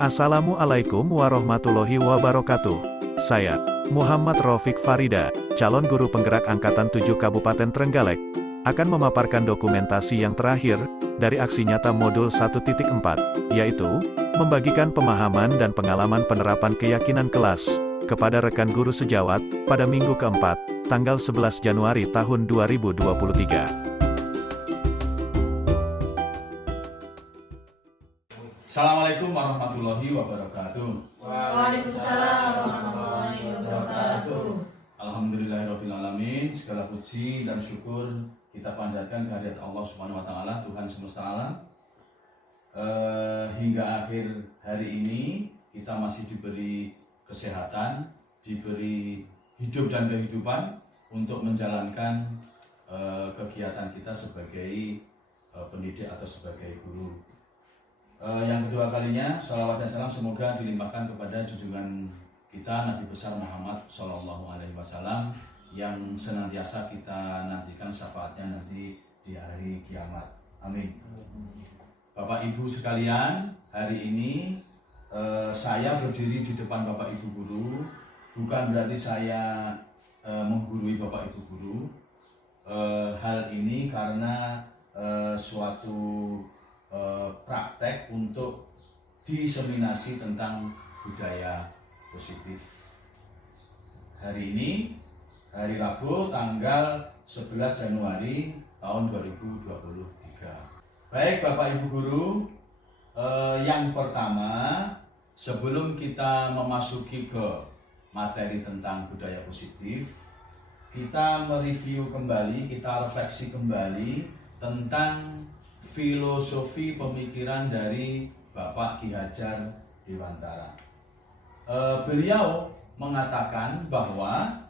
Assalamualaikum warahmatullahi wabarakatuh. Saya, Muhammad Rafiq Farida, calon guru penggerak Angkatan 7 Kabupaten Trenggalek, akan memaparkan dokumentasi yang terakhir dari aksi nyata modul 1.4, yaitu membagikan pemahaman dan pengalaman penerapan keyakinan kelas kepada rekan guru sejawat pada minggu keempat, tanggal 11 Januari tahun 2023. Assalamualaikum warahmatullahi wabarakatuh. Waalaikumsalam warahmatullahi wabarakatuh. Alhamdulillahirrahmanirrahim. Segala puji dan syukur kita panjatkan kehadirat Allah Subhanahu wa Ta'ala, Tuhan semesta alam. Hingga akhir hari ini kita masih diberi kesehatan, diberi hidup dan kehidupan untuk menjalankan kegiatan kita sebagai pendidik atau sebagai guru. Yang kedua kalinya, sholawat dan salam semoga dilimpahkan kepada junjungan kita Nabi besar Muhammad Sallallahu Alaihi Wasallam yang senantiasa kita nantikan syafaatnya nanti di hari kiamat. Amin. Bapak Ibu sekalian, hari ini saya berdiri di depan Bapak Ibu guru, bukan berarti saya menggurui Bapak Ibu guru. Hal ini karena suatu praktek untuk diseminasi tentang budaya positif. Hari ini, hari Rabu tanggal 11 Januari tahun 2023. Baik Bapak Ibu Guru, yang pertama, sebelum kita memasuki ke materi tentang budaya positif, kita mereview kembali, kita refleksi kembali tentang filosofi pemikiran dari Bapak Ki Hajar Dewantara. Beliau mengatakan bahwa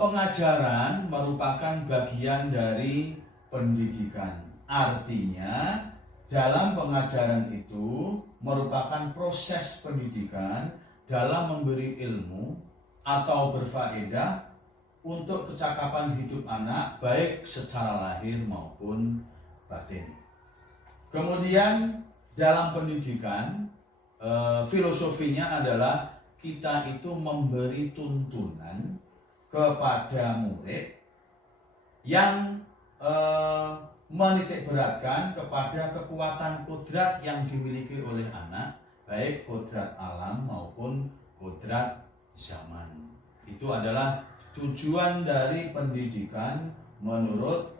pengajaran merupakan bagian dari pendidikan. Artinya, dalam pengajaran itu merupakan proses pendidikan dalam memberi ilmu atau berfaedah untuk kecakapan hidup anak, baik secara lahir maupun batin. Kemudian dalam pendidikan filosofinya adalah kita itu memberi tuntunan kepada murid yang menitik beratkan kepada kekuatan kodrat yang dimiliki oleh anak, baik kodrat alam maupun kodrat zaman. Itu adalah tujuan dari pendidikan menurut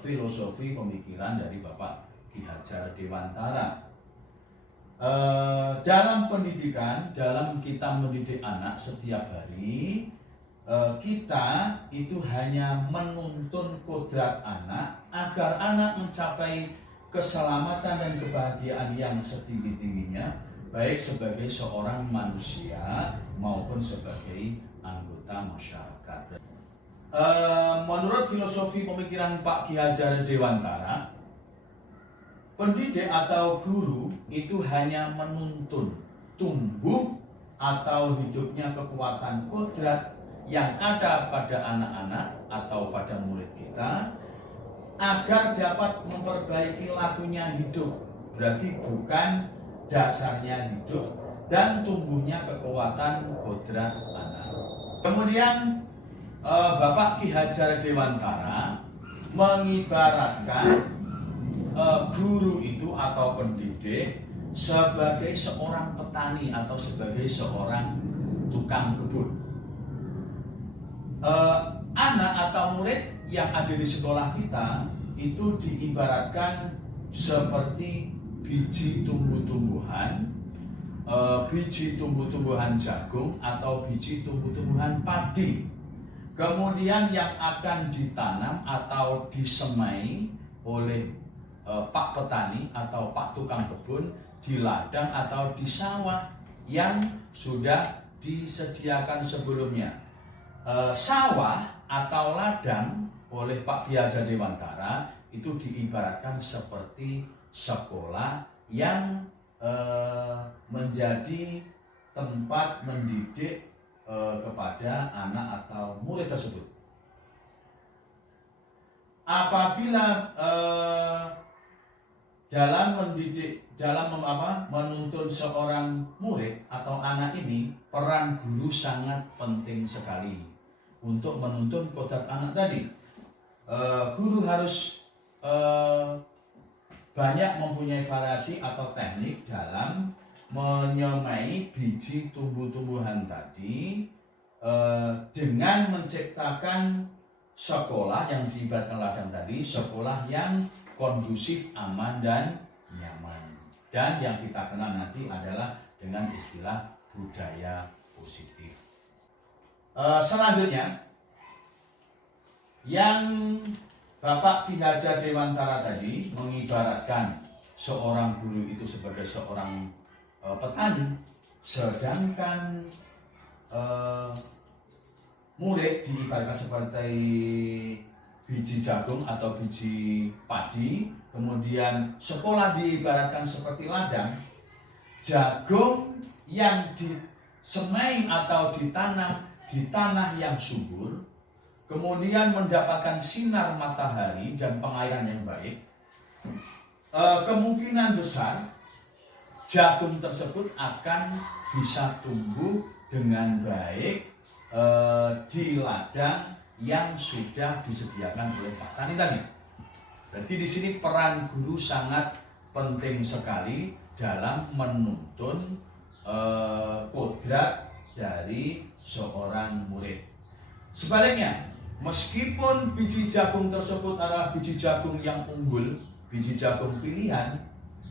filosofi pemikiran dari Bapak Ki Hajar Dewantara. Dalam pendidikan, dalam kita mendidik anak setiap hari, kita itu hanya menuntun kodrat anak agar anak mencapai keselamatan dan kebahagiaan yang setinggi-tingginya, baik sebagai seorang manusia maupun sebagai anggota masyarakat. Menurut filosofi pemikiran Pak Ki Hajar Dewantara, pendidik atau guru itu hanya menuntun tumbuh atau hidupnya kekuatan kodrat yang ada pada anak-anak atau pada murid kita agar dapat memperbaiki lakunya hidup. Berarti bukan dasarnya hidup dan tumbuhnya kekuatan kodrat anak. Kemudian Bapak Ki Hajar Dewantara mengibaratkan guru itu atau pendidik sebagai seorang petani atau sebagai seorang tukang kebun. Anak atau murid yang ada di sekolah kita itu diibaratkan seperti biji tumbuh-tumbuhan, biji tumbuh-tumbuhan jagung atau biji tumbuh-tumbuhan padi. Kemudian yang akan ditanam atau disemai oleh Pak Petani atau Pak Tukang Kebun di ladang atau di sawah yang sudah disediakan sebelumnya. Sawah atau ladang oleh Pak Ki Hajar Dewantara itu diibaratkan seperti sekolah yang menjadi tempat mendidik kepada anak atau murid tersebut. Apabila dalam mendidik dalam menuntun seorang murid atau anak ini, peran guru sangat penting sekali untuk menuntun kodrat anak tadi. Guru harus banyak mempunyai variasi atau teknik dalam menyemai biji tumbuh-tumbuhan tadi, dengan menciptakan sekolah yang diibaratkan ladang tadi, sekolah yang kondusif, aman, dan nyaman. Dan yang kita kenal nanti adalah dengan istilah budaya positif. Selanjutnya, yang Bapak Ki Hajar Dewantara tadi mengibaratkan seorang guru itu sebagai seorang petani, sedangkan murid diibaratkan seperti biji jagung atau biji padi, kemudian sekolah diibaratkan seperti ladang. Jagung yang disemai atau ditanam di tanah yang subur, kemudian mendapatkan sinar matahari dan pengairan yang baik, kemungkinan besar jagung tersebut akan bisa tumbuh dengan baik di ladang yang sudah disediakan oleh Pak Tani tadi. Berarti di sini peran guru sangat penting sekali dalam menuntun kodrat dari seorang murid. Sebaliknya, meskipun biji jagung tersebut adalah biji jagung yang unggul, biji jagung pilihan,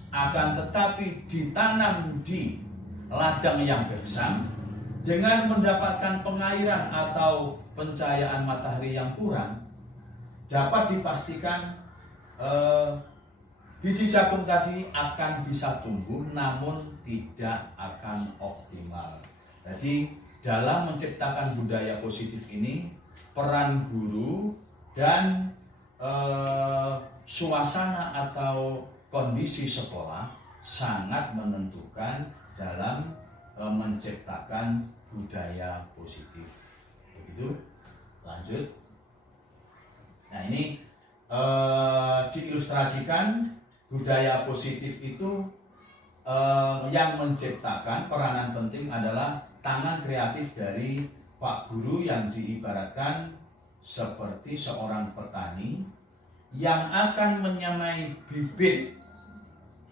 akan tetapi ditanam di ladang yang gersang dengan mendapatkan pengairan atau pencahayaan matahari yang kurang, dapat dipastikan biji jagung tadi akan bisa tumbuh namun tidak akan optimal. Jadi dalam menciptakan budaya positif ini, peran guru dan suasana atau kondisi sekolah sangat menentukan dalam menciptakan budaya positif. Begitu. Lanjut. Nah, ini diilustrasikan budaya positif itu yang menciptakan peranan penting adalah tangan kreatif dari Pak Guru yang diibaratkan seperti seorang petani yang akan menyamai bibit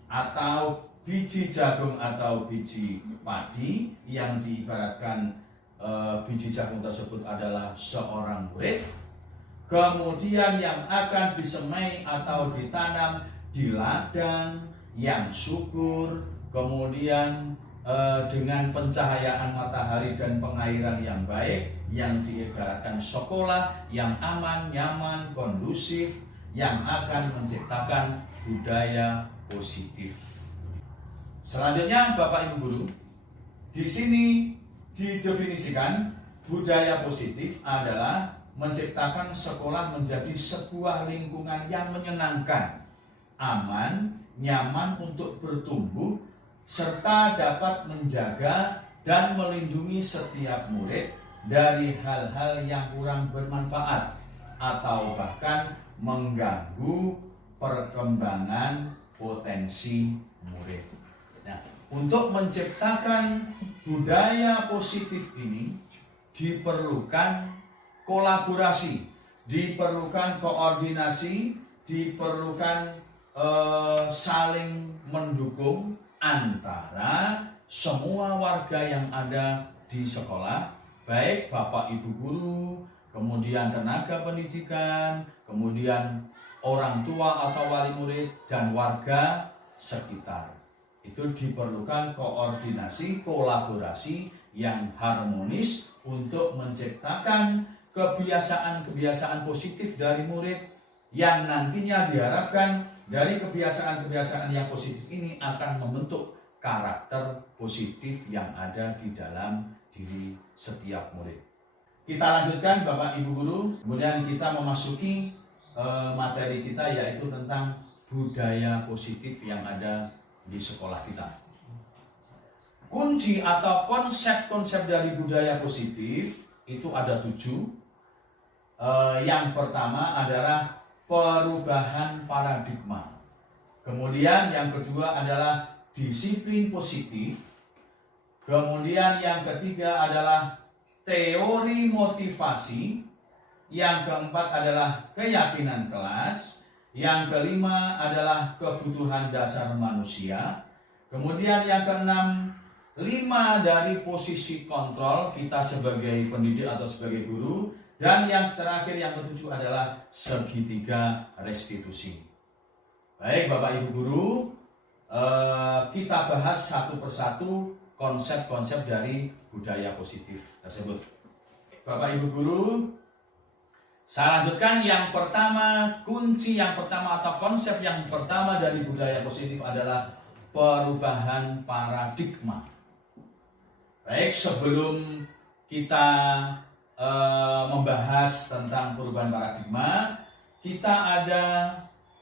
atau biji jagung atau biji padi yang diibaratkan biji jagung tersebut adalah seorang murid, kemudian yang akan disemai atau ditanam di ladang yang subur, kemudian dengan pencahayaan matahari dan pengairan yang baik, yang diibaratkan sekolah yang aman, nyaman, kondusif, yang akan menciptakan budaya positif. Selanjutnya, Bapak Ibu Guru, di sini didefinisikan budaya positif adalah menciptakan sekolah menjadi sebuah lingkungan yang menyenangkan, aman, nyaman untuk bertumbuh, serta dapat menjaga dan melindungi setiap murid dari hal-hal yang kurang bermanfaat atau bahkan mengganggu perkembangan potensi murid. Nah, untuk menciptakan budaya positif ini diperlukan kolaborasi, diperlukan koordinasi, diperlukan saling mendukung antara semua warga yang ada di sekolah, baik Bapak Ibu Guru, kemudian tenaga pendidikan, kemudian orang tua atau wali murid, dan warga sekitar. Itu diperlukan koordinasi, kolaborasi yang harmonis untuk menciptakan kebiasaan-kebiasaan positif dari murid yang nantinya diharapkan dari kebiasaan-kebiasaan yang positif ini akan membentuk karakter positif yang ada di dalam diri setiap murid. Kita lanjutkan Bapak Ibu Guru, kemudian kita memasuki materi kita yaitu tentang budaya positif yang ada di sekolah kita. Kunci atau konsep-konsep dari budaya positif itu ada 7. Yang pertama adalah perubahan paradigma. Kemudian yang kedua adalah disiplin positif. Kemudian yang ketiga adalah teori motivasi. Yang keempat adalah keyakinan kelas. Yang kelima adalah kebutuhan dasar manusia. Kemudian yang keenam, 5 dari posisi kontrol kita sebagai pendidik atau sebagai guru. Dan yang terakhir, yang ketujuh adalah segitiga restitusi. Baik Bapak Ibu Guru, kita bahas satu persatu konsep-konsep dari budaya positif tersebut. Bapak Ibu Guru, saya lanjutkan yang pertama, kunci yang pertama atau konsep yang pertama dari budaya positif adalah perubahan paradigma. Baik, sebelum kita membahas tentang perubahan paradigma, kita ada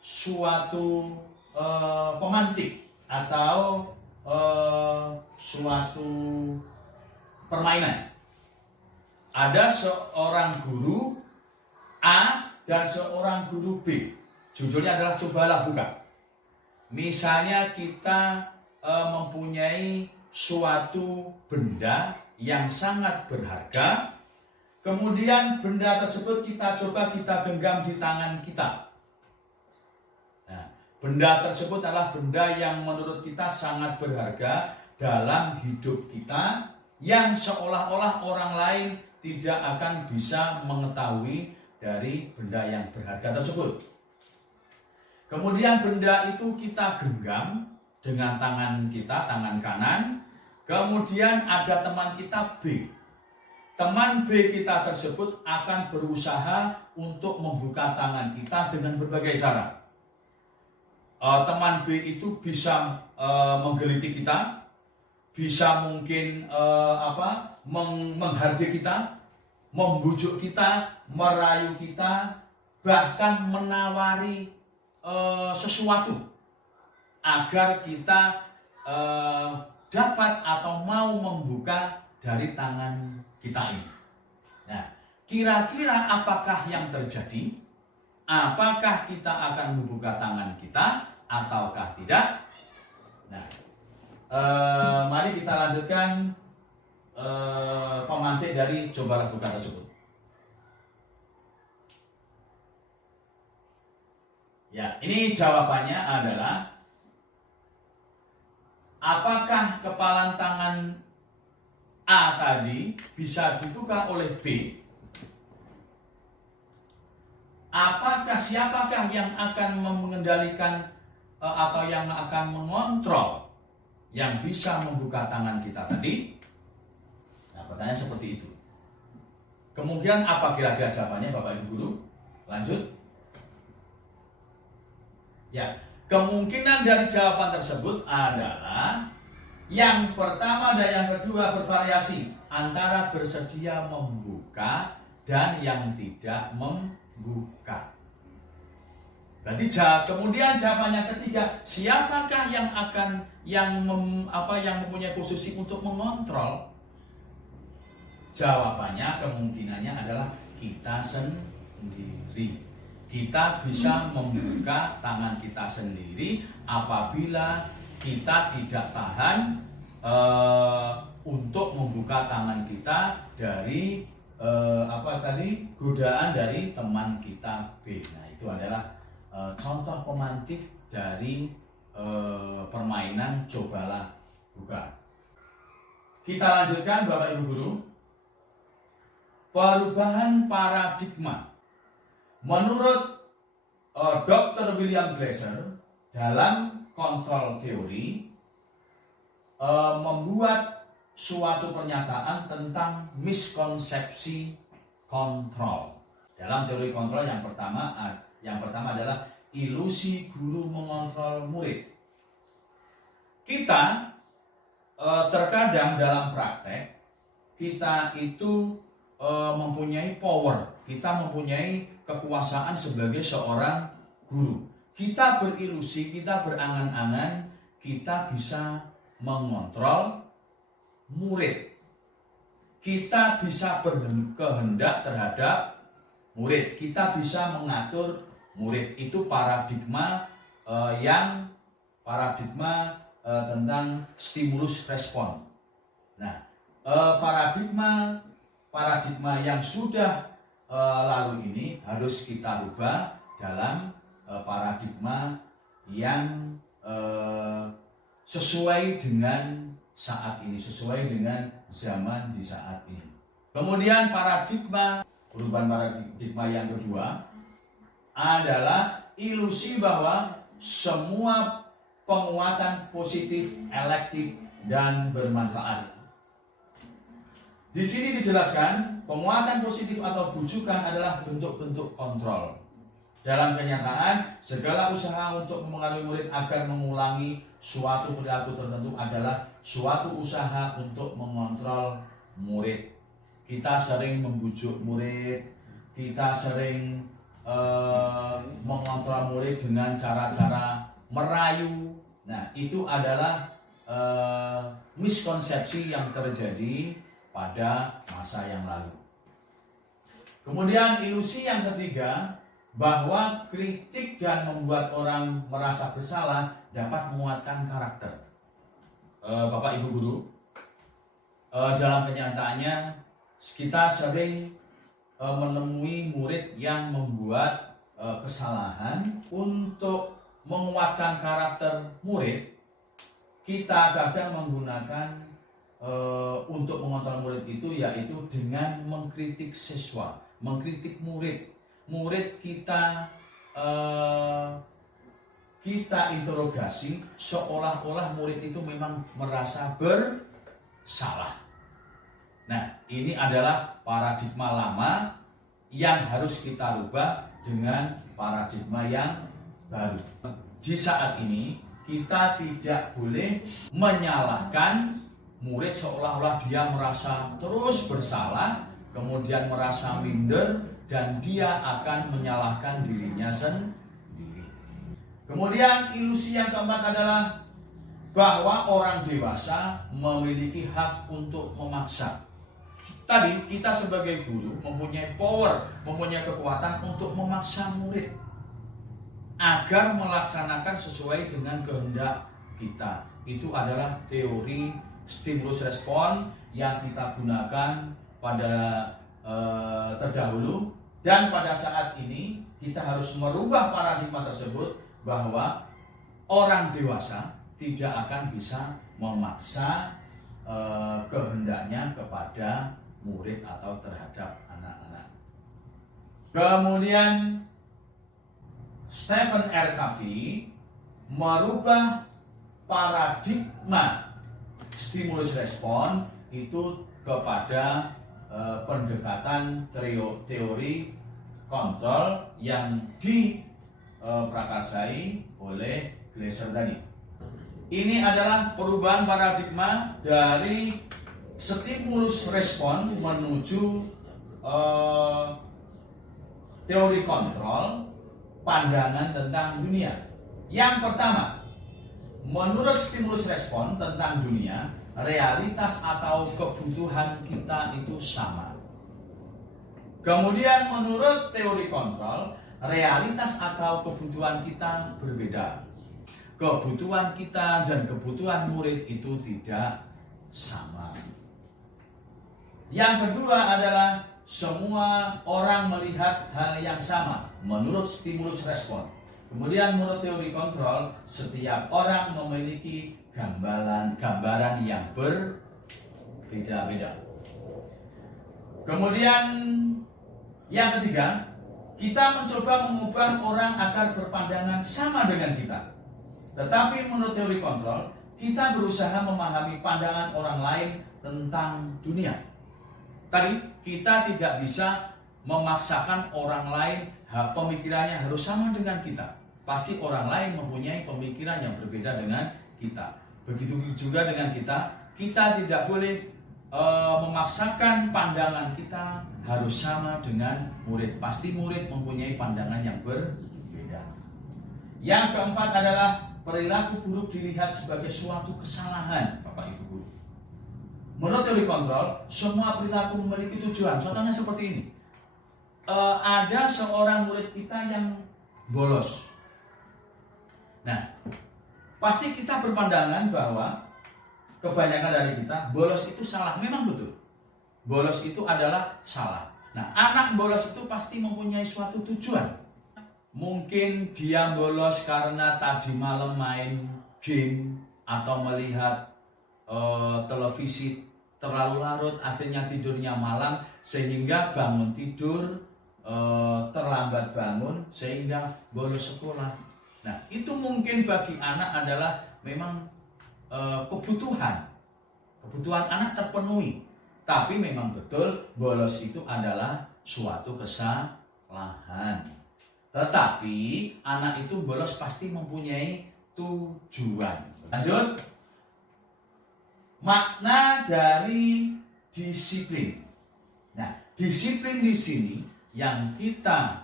suatu pemantik atau suatu permainan. Ada seorang guru A dan seorang guru B. Judulnya adalah cobalah buka. Misalnya kita mempunyai suatu benda yang sangat berharga. Kemudian benda tersebut kita coba kita genggam di tangan kita. Nah, benda tersebut adalah benda yang menurut kita sangat berharga dalam hidup kita, yang seolah-olah orang lain tidak akan bisa mengetahui dari benda yang berharga tersebut. Kemudian benda itu kita genggam dengan tangan kita, tangan kanan. Kemudian ada teman kita B. Teman B kita tersebut akan berusaha untuk membuka tangan kita dengan berbagai cara. Teman B itu bisa menggeliti kita, bisa mungkin menghardik kita, membujuk kita, merayu kita, bahkan menawari sesuatu agar kita dapat atau mau membuka dari tangan kita ini. Nah, kira-kira apakah yang terjadi? Apakah kita akan membuka tangan kita ataukah tidak? Nah, mari kita lanjutkan pemantik dari cobalah buka tersebut. Ya, ini jawabannya adalah apakah kepalan tangan A tadi bisa dibuka oleh B? Apakah siapakah yang akan mengendalikan atau yang akan mengontrol yang bisa membuka tangan kita tadi? Nah, pertanyaan seperti itu. Kemungkinan apa kira-kira jawabannya Bapak Ibu Guru? Lanjut. Ya, kemungkinan dari jawaban tersebut adalah yang pertama dan yang kedua bervariasi antara bersedia membuka dan yang tidak membuka. Berarti kemudian jawabannya ketiga, siapakah yang mempunyai posisi untuk mengontrol? Jawabannya kemungkinannya adalah kita sendiri. Kita bisa membuka tangan kita sendiri apabila kita tidak tahan untuk membuka tangan kita dari godaan dari teman kita B. Nah, itu adalah contoh pemantik dari permainan cobalah buka. Kita lanjutkan Bapak Ibu Guru. Perubahan paradigma. Menurut Dr. William Glasser dalam kontrol teori membuat suatu pernyataan tentang miskonsepsi kontrol. Dalam teori kontrol yang pertama adalah ilusi guru mengontrol murid. Kita terkadang dalam praktek kita itu mempunyai power, kita mempunyai kekuasaan sebagai seorang guru. Kita berilusi, kita berangan-angan, kita bisa mengontrol murid. Kita bisa berkehendak terhadap murid. Kita bisa mengatur murid. Itu paradigma yang paradigma tentang stimulus respon. Nah, paradigma yang sudah lalu ini harus kita rubah dalam paradigma yang sesuai dengan saat ini, sesuai dengan zaman di saat ini. Kemudian perubahan paradigma yang kedua adalah ilusi bahwa semua penguatan positif, elektif, dan bermanfaat. Di sini dijelaskan, penguatan positif atau bujukan adalah bentuk-bentuk kontrol. Dalam kenyataan, segala usaha untuk memengaruhi murid agar mengulangi suatu perilaku tertentu adalah suatu usaha untuk mengontrol murid. Kita sering membujuk murid, kita sering mengontrol murid dengan cara-cara merayu. Nah, itu adalah miskonsepsi yang terjadi pada masa yang lalu. Kemudian ilusi yang ketiga, bahwa kritik dan membuat orang merasa bersalah dapat menguatkan karakter. Bapak Ibu Guru, dalam kenyataannya kita sering menemui murid yang membuat kesalahan. Untuk menguatkan karakter murid, kita kadang menggunakan untuk mengontrol murid itu yaitu dengan mengkritik siswa, mengkritik murid. Murid kita interogasi seolah-olah murid itu memang merasa bersalah. Nah, ini adalah paradigma lama yang harus kita rubah dengan paradigma yang baru. Di saat ini kita tidak boleh menyalahkan murid seolah-olah dia merasa terus bersalah, kemudian merasa minder, dan dia akan menyalahkan dirinya sendiri. Kemudian ilusi yang keempat adalah bahwa orang dewasa memiliki hak untuk memaksa. Tadi kita sebagai guru mempunyai power, mempunyai kekuatan untuk memaksa murid agar melaksanakan sesuai dengan kehendak kita. Itu adalah teori stimulus respon yang kita gunakan pada terdahulu. Dan pada saat ini kita harus merubah paradigma tersebut bahwa orang dewasa tidak akan bisa memaksa kehendaknya kepada murid atau terhadap anak-anak. Kemudian Stephen R. Covey merubah paradigma stimulus respon itu kepada pendekatan teori kontrol yang diprakarsai oleh Glasser tadi. Ini adalah perubahan paradigma dari stimulus respon menuju teori kontrol, pandangan tentang dunia. Yang pertama, menurut stimulus respon tentang dunia, realitas atau kebutuhan kita itu sama. Kemudian menurut teori kontrol, realitas atau kebutuhan kita berbeda. Kebutuhan kita dan kebutuhan murid itu tidak sama. Yang kedua adalah semua orang melihat hal yang sama menurut stimulus respon. Kemudian menurut teori kontrol, setiap orang memiliki gambaran yang berbeda-beda. Kemudian yang ketiga, kita mencoba mengubah orang agar berpandangan sama dengan kita. Tetapi menurut teori kontrol, kita berusaha memahami pandangan orang lain tentang dunia. Tadi kita tidak bisa memaksakan orang lain pemikirannya harus sama dengan kita. Pasti orang lain mempunyai pemikiran yang berbeda dengan kita. Begitu juga dengan kita tidak boleh memaksakan pandangan kita harus sama dengan murid. Pasti murid mempunyai pandangan yang berbeda. Yang keempat adalah perilaku buruk dilihat sebagai suatu kesalahan, Bapak Ibu Guru. Menurut teori kontrol, semua perilaku memiliki tujuan. Contohnya seperti ini. Ada seorang murid kita yang bolos. Nah, pasti kita berpandangan bahwa kebanyakan dari kita bolos itu salah. Memang betul, bolos itu adalah salah. Nah, anak bolos itu pasti mempunyai suatu tujuan. Mungkin dia bolos karena tadi malam main game atau melihat televisi terlalu larut, akhirnya tidurnya malam sehingga bangun tidur terlambat bangun sehingga bolos sekolah. Nah, itu mungkin bagi anak adalah memang kebutuhan anak terpenuhi. Tapi memang betul bolos itu adalah suatu kesalahan. Tetapi anak itu bolos pasti mempunyai tujuan. Lanjut. Makna dari disiplin. Nah, disiplin di sini yang kita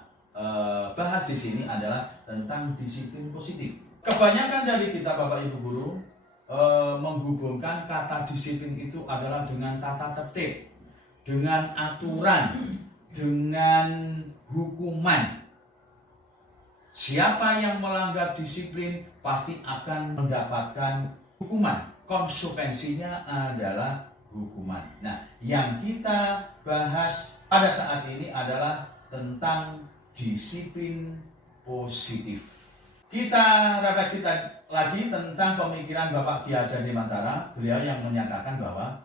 bahas di sini adalah tentang disiplin positif. Kebanyakan dari kita Bapak Ibu guru menghubungkan kata disiplin itu adalah dengan tata tertib, dengan aturan, dengan hukuman. Siapa yang melanggar disiplin pasti akan mendapatkan hukuman. Konsekuensinya adalah hukuman. Nah, yang kita bahas pada saat ini adalah tentang disiplin positif. Kita refleksi lagi tentang pemikiran Bapak Ki Hajar Dewantara. Beliau yang menyatakan bahwa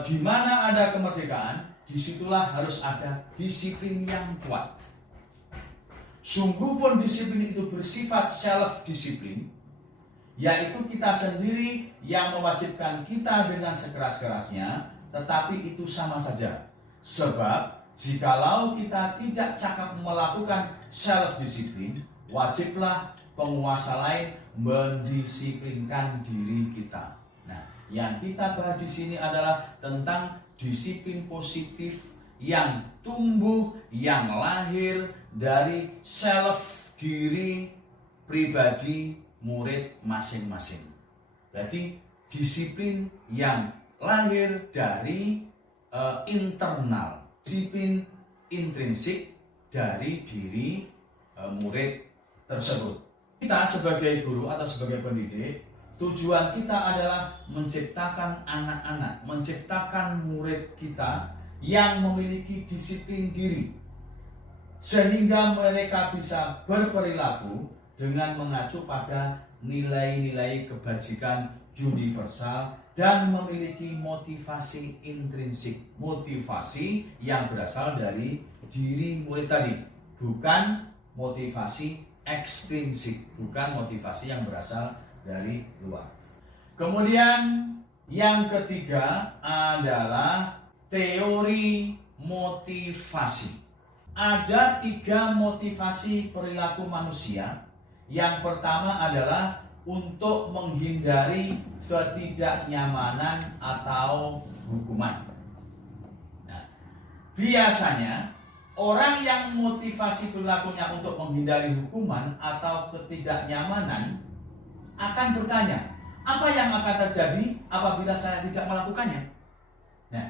di mana ada kemerdekaan, disitulah harus ada disiplin yang kuat. Sungguh pun disiplin itu bersifat self-disiplin, yaitu kita sendiri yang mewajibkan kita dengan sekeras-kerasnya, tetapi itu sama saja. Sebab jikalau kita tidak cakap melakukan self-disiplin, wajiblah penguasa lain mendisiplinkan diri kita. Nah, yang kita bahas di sini adalah tentang disiplin positif yang tumbuh, yang lahir dari self diri pribadi murid masing-masing. Berarti disiplin yang lahir dari internal, disiplin intrinsik dari diri murid tersebut. Kita sebagai guru atau sebagai pendidik, tujuan kita adalah menciptakan anak-anak, menciptakan murid kita yang memiliki disiplin diri, sehingga mereka bisa berperilaku dengan mengacu pada nilai-nilai kebajikan universal dan memiliki motivasi intrinsik, motivasi yang berasal dari diri murid tadi, bukan motivasi ekstrinsik, bukan motivasi yang berasal dari luar. Kemudian yang ketiga adalah teori motivasi. Ada 3 motivasi perilaku manusia. Yang pertama adalah untuk menghindari ketidaknyamanan atau hukuman. Nah, biasanya orang yang motivasi perilakunya untuk menghindari hukuman atau ketidaknyamanan akan bertanya, apa yang akan terjadi apabila saya tidak melakukannya? Nah,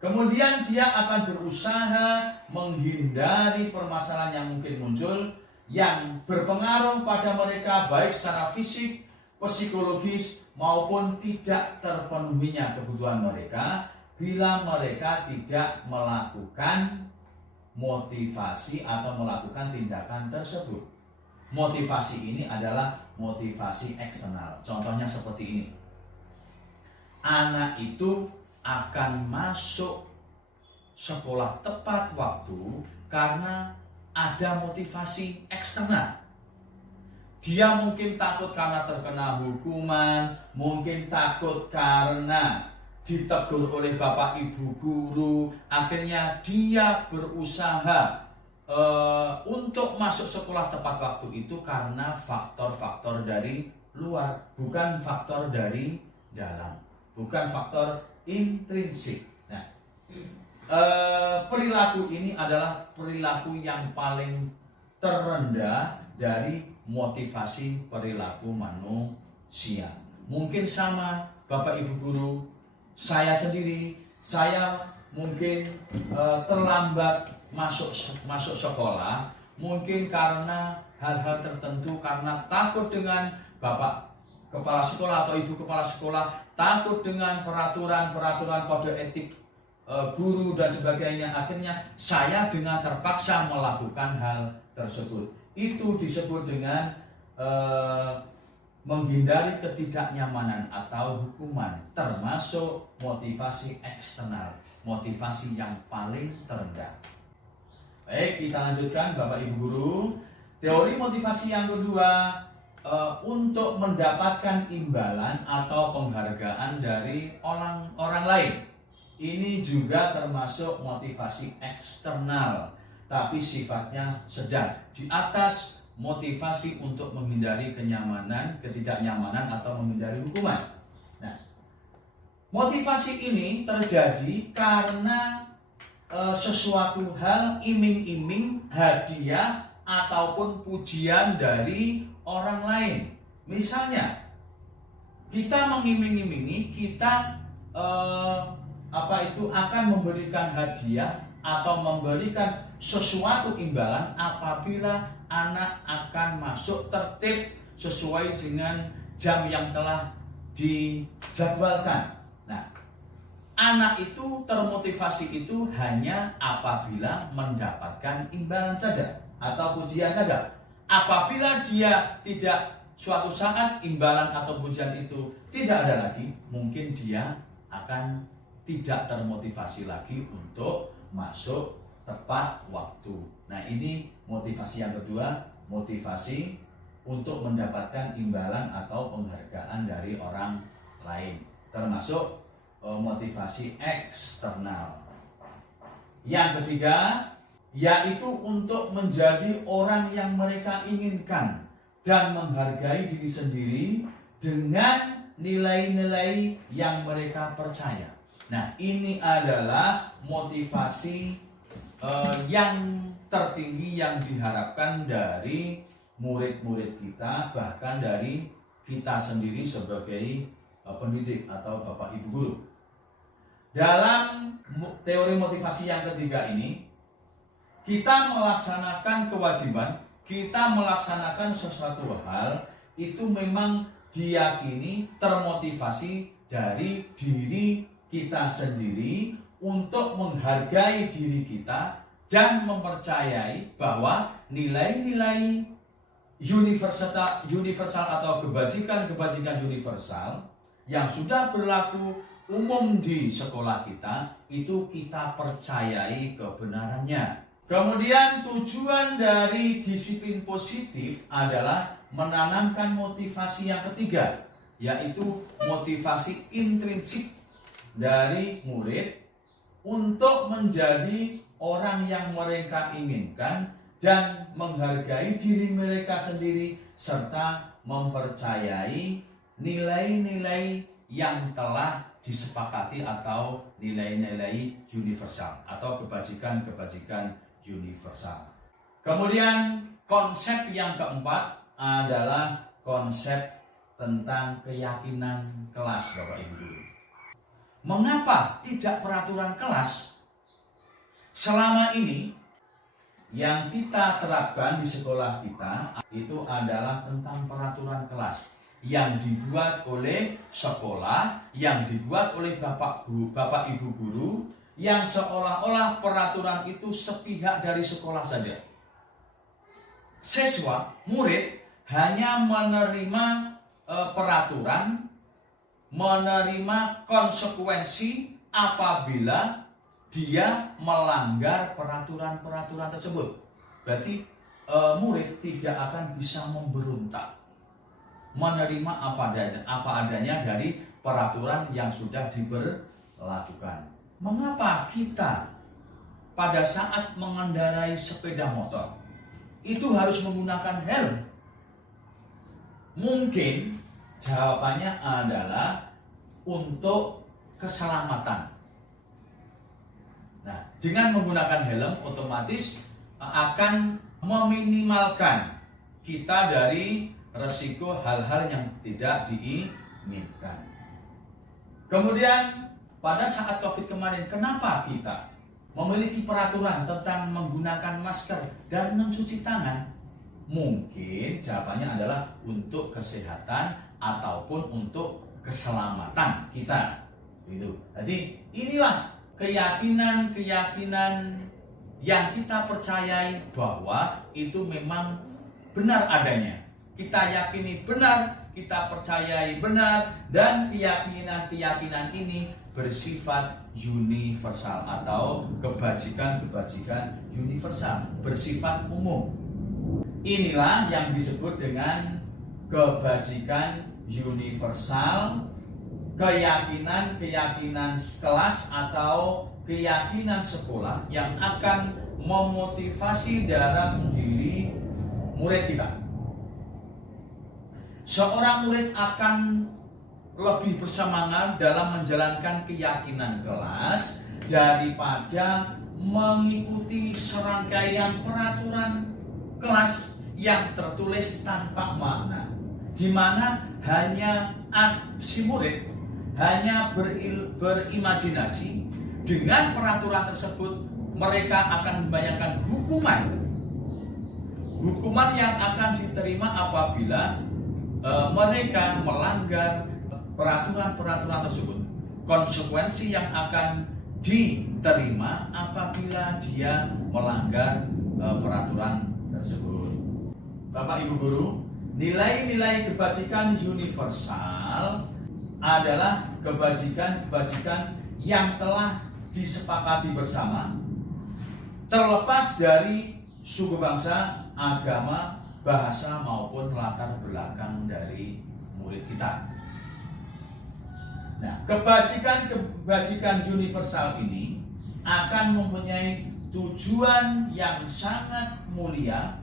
kemudian dia akan berusaha menghindari permasalahan yang mungkin muncul yang berpengaruh pada mereka baik secara fisik, psikologis maupun tidak terpenuhinya kebutuhan mereka bila mereka tidak melakukan motivasi atau melakukan tindakan tersebut. Motivasi ini adalah motivasi eksternal. Contohnya seperti ini. Anak itu akan masuk sekolah tepat waktu karena ada motivasi eksternal. Dia mungkin takut karena terkena hukuman, mungkin takut karena ditegur oleh bapak ibu guru. Akhirnya dia berusaha untuk masuk sekolah tepat waktu itu karena faktor-faktor dari luar, bukan faktor dari dalam, bukan faktor intrinsik. Nah, perilaku ini adalah perilaku yang paling terendah dari motivasi perilaku manusia. Mungkin sama Bapak Ibu guru, saya sendiri, saya mungkin terlambat masuk sekolah, mungkin karena hal-hal tertentu, karena takut dengan bapak kepala sekolah atau ibu kepala sekolah takut dengan peraturan kode etik guru dan sebagainya, akhirnya saya dengan terpaksa melakukan hal tersebut. Itu disebut dengan menghindari ketidaknyamanan atau hukuman, termasuk motivasi eksternal, motivasi yang paling terendah. Baik, kita lanjutkan Bapak Ibu Guru. Teori motivasi yang kedua, untuk mendapatkan imbalan atau penghargaan dari orang lain. Ini juga termasuk motivasi eksternal, tapi sifatnya sedang di atas motivasi untuk menghindari ketidaknyamanan atau menghindari hukuman. Nah, motivasi ini terjadi karena sesuatu hal, iming-iming, hadiah ataupun pujian dari orang lain. Misalnya, kita mengiming-imingi, kita akan memberikan hadiah atau memberikan sesuatu imbalan apabila anak akan masuk tertib sesuai dengan jam yang telah dijadwalkan. Nah, anak itu termotivasi itu hanya apabila mendapatkan imbalan saja atau pujian saja. Apabila dia tidak, suatu saat imbalan atau pujian itu tidak ada lagi, mungkin dia akan tidak termotivasi lagi untuk masuk tepat waktu. Nah, ini motivasi yang kedua, motivasi untuk mendapatkan imbalan atau penghargaan dari orang lain, termasuk motivasi eksternal. Yang ketiga, yaitu untuk menjadi orang yang mereka inginkan dan menghargai diri sendiri dengan nilai-nilai yang mereka percaya. Nah, ini adalah motivasi yang tertinggi yang diharapkan dari murid-murid kita, bahkan dari kita sendiri sebagai pendidik atau Bapak Ibu Guru. Dalam teori motivasi yang ketiga ini, kita melaksanakan kewajiban, kita melaksanakan sesuatu hal, itu memang diyakini termotivasi dari diri kita sendiri untuk menghargai diri kita dan mempercayai bahwa nilai-nilai universal atau kebajikan universal yang sudah berlaku umum di sekolah kita, itu kita percayai kebenarannya. Kemudian tujuan dari disiplin positif adalah menanamkan motivasi yang ketiga, yaitu motivasi intrinsik dari murid untuk menjadi orang yang mereka inginkan dan menghargai diri mereka sendiri serta mempercayai nilai-nilai yang telah disepakati atau nilai-nilai universal atau kebajikan universal. Kemudian konsep yang keempat adalah konsep tentang keyakinan kelas, Bapak Ibu Guru. Mengapa tidak peraturan kelas? Selama ini yang kita terapkan di sekolah kita itu adalah tentang peraturan kelas yang dibuat oleh sekolah, yang dibuat oleh Bapak Ibu Guru, yang seolah-olah peraturan itu sepihak dari sekolah saja. Siswa, murid hanya menerima peraturan, menerima konsekuensi apabila dia melanggar peraturan-peraturan tersebut. Berarti murid tidak akan bisa memberontak, menerima apa adanya dari peraturan yang sudah diberlakukan. Mengapa kita pada saat mengendarai sepeda motor itu harus menggunakan helm? Mungkin jawabannya adalah untuk keselamatan. Nah, dengan menggunakan helm otomatis akan meminimalkan kita dari resiko hal-hal yang tidak diinginkan. Kemudian pada saat COVID kemarin, kenapa kita memiliki peraturan tentang menggunakan masker dan mencuci tangan? Mungkin jawabannya adalah untuk kesehatan ataupun untuk keselamatan kita. Gitu. Jadi inilah keyakinan-keyakinan yang kita percayai bahwa itu memang benar adanya. Kita yakini benar, kita percayai benar, dan keyakinan-keyakinan ini bersifat universal atau kebajikan-kebajikan universal, bersifat umum. Inilah yang disebut dengan kebajikan universal, keyakinan-keyakinan kelas atau keyakinan sekolah yang akan memotivasi dalam diri murid kita. Seorang murid akan lebih bersemangat dalam menjalankan keyakinan kelas daripada mengikuti serangkaian peraturan kelas yang tertulis tanpa makna, di mana hanya si murid hanya berimajinasi. Dengan peraturan tersebut mereka akan membayangkan hukuman yang akan diterima apabila mereka melanggar peraturan-peraturan tersebut, konsekuensi yang akan diterima apabila dia melanggar peraturan tersebut. Bapak Ibu Guru, nilai-nilai kebajikan universal adalah kebajikan-kebajikan yang telah disepakati bersama, terlepas dari suku bangsa, agama, bahasa maupun latar belakang dari murid kita. Nah, kebajikan universal ini akan mempunyai tujuan yang sangat mulia,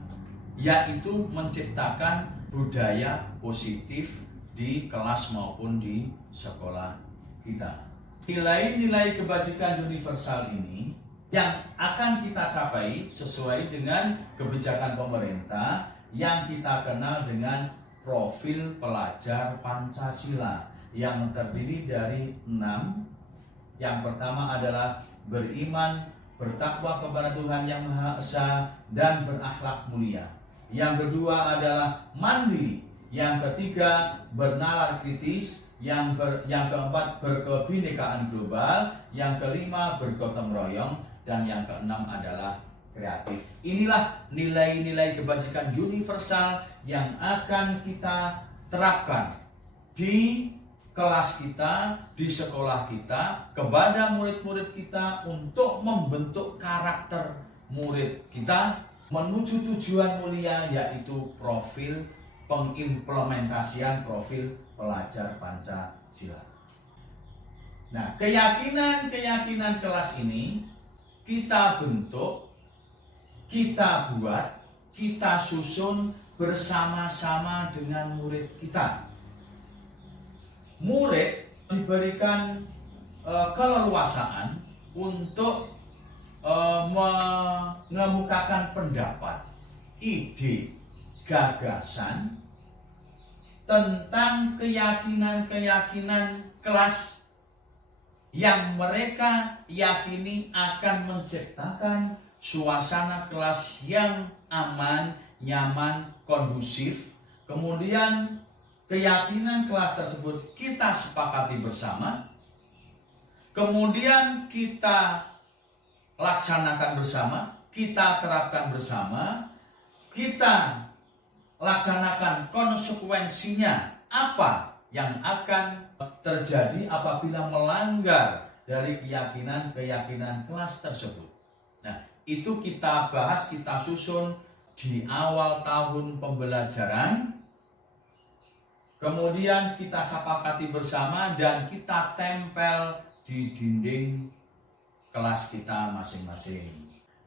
yaitu menciptakan budaya positif di kelas maupun di sekolah kita. Nilai-nilai kebajikan universal ini yang akan kita capai sesuai dengan kebijakan pemerintah yang kita kenal dengan profil pelajar Pancasila yang terdiri dari 6. Yang pertama adalah beriman, bertakwa kepada Tuhan Yang Maha Esa, dan berakhlak mulia. Yang kedua adalah mandiri. Yang ketiga bernalar kritis. Yang keempat berkebinekaan global. Yang kelima bergotong royong. Dan yang keenam adalah kreatif. Inilah nilai-nilai kebajikan universal yang akan kita terapkan di kelas kita, di sekolah kita, kepada murid-murid kita untuk membentuk karakter murid kita menuju tujuan mulia, yaitu profil pengimplementasian profil pelajar Pancasila. Nah, keyakinan-keyakinan kelas ini kita bentuk, kita buat, kita susun bersama-sama dengan murid kita. Murid diberikan keleluasaan untuk mengemukakan pendapat, ide, gagasan tentang keyakinan-keyakinan kelas yang mereka yakini akan menciptakan suasana kelas yang aman, nyaman, kondusif. Kemudian keyakinan kelas tersebut kita sepakati bersama, kemudian kita laksanakan bersama, kita terapkan bersama, kita laksanakan konsekuensinya apa yang akan terjadi apabila melanggar dari keyakinan-keyakinan kelas tersebut. Nah, itu kita bahas, kita susun di awal tahun pembelajaran. Kemudian kita sepakati bersama dan kita tempel di dinding kelas kita masing-masing.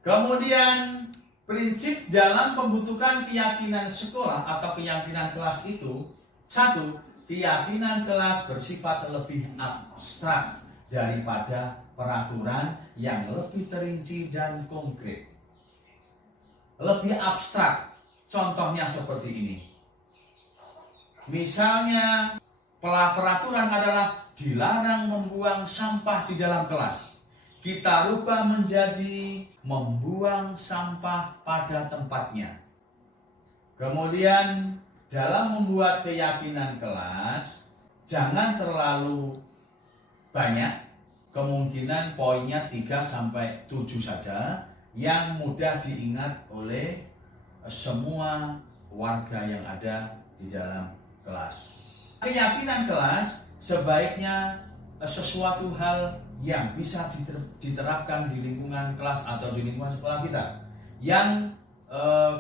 Kemudian prinsip dalam pembentukan keyakinan sekolah atau keyakinan kelas itu, 1. Keyakinan kelas bersifat lebih abstrak daripada peraturan yang lebih terinci dan konkret. Lebih abstrak, contohnya seperti ini. Misalnya, peraturan adalah dilarang membuang sampah di dalam kelas. Kita rubah menjadi membuang sampah pada tempatnya. Kemudian dalam membuat keyakinan kelas, jangan terlalu banyak, kemungkinan poinnya 3-7 saja yang mudah diingat oleh semua warga yang ada di dalam kelas. Keyakinan kelas sebaiknya sesuatu hal yang bisa diterapkan di lingkungan kelas atau di lingkungan sekolah kita, yang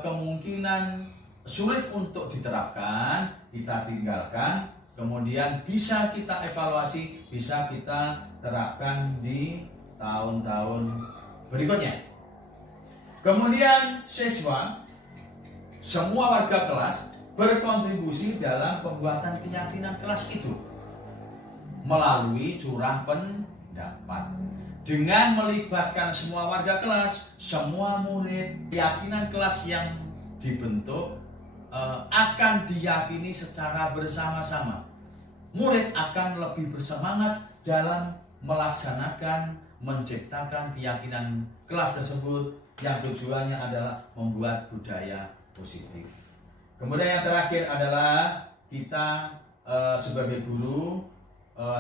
kemungkinan sulit untuk diterapkan, kita tinggalkan, kemudian bisa kita evaluasi, bisa kita terapkan di tahun-tahun berikutnya. Kemudian siswa, semua warga kelas berkontribusi dalam pembuatan keyakinan kelas itu melalui curah pendapat. Dengan melibatkan semua warga kelas, semua murid, keyakinan kelas yang dibentuk akan diyakini secara bersama-sama. Murid akan lebih bersemangat dalam melaksanakan, menciptakan keyakinan kelas tersebut yang tujuannya adalah membuat budaya positif. Kemudian yang terakhir adalah kita sebagai guru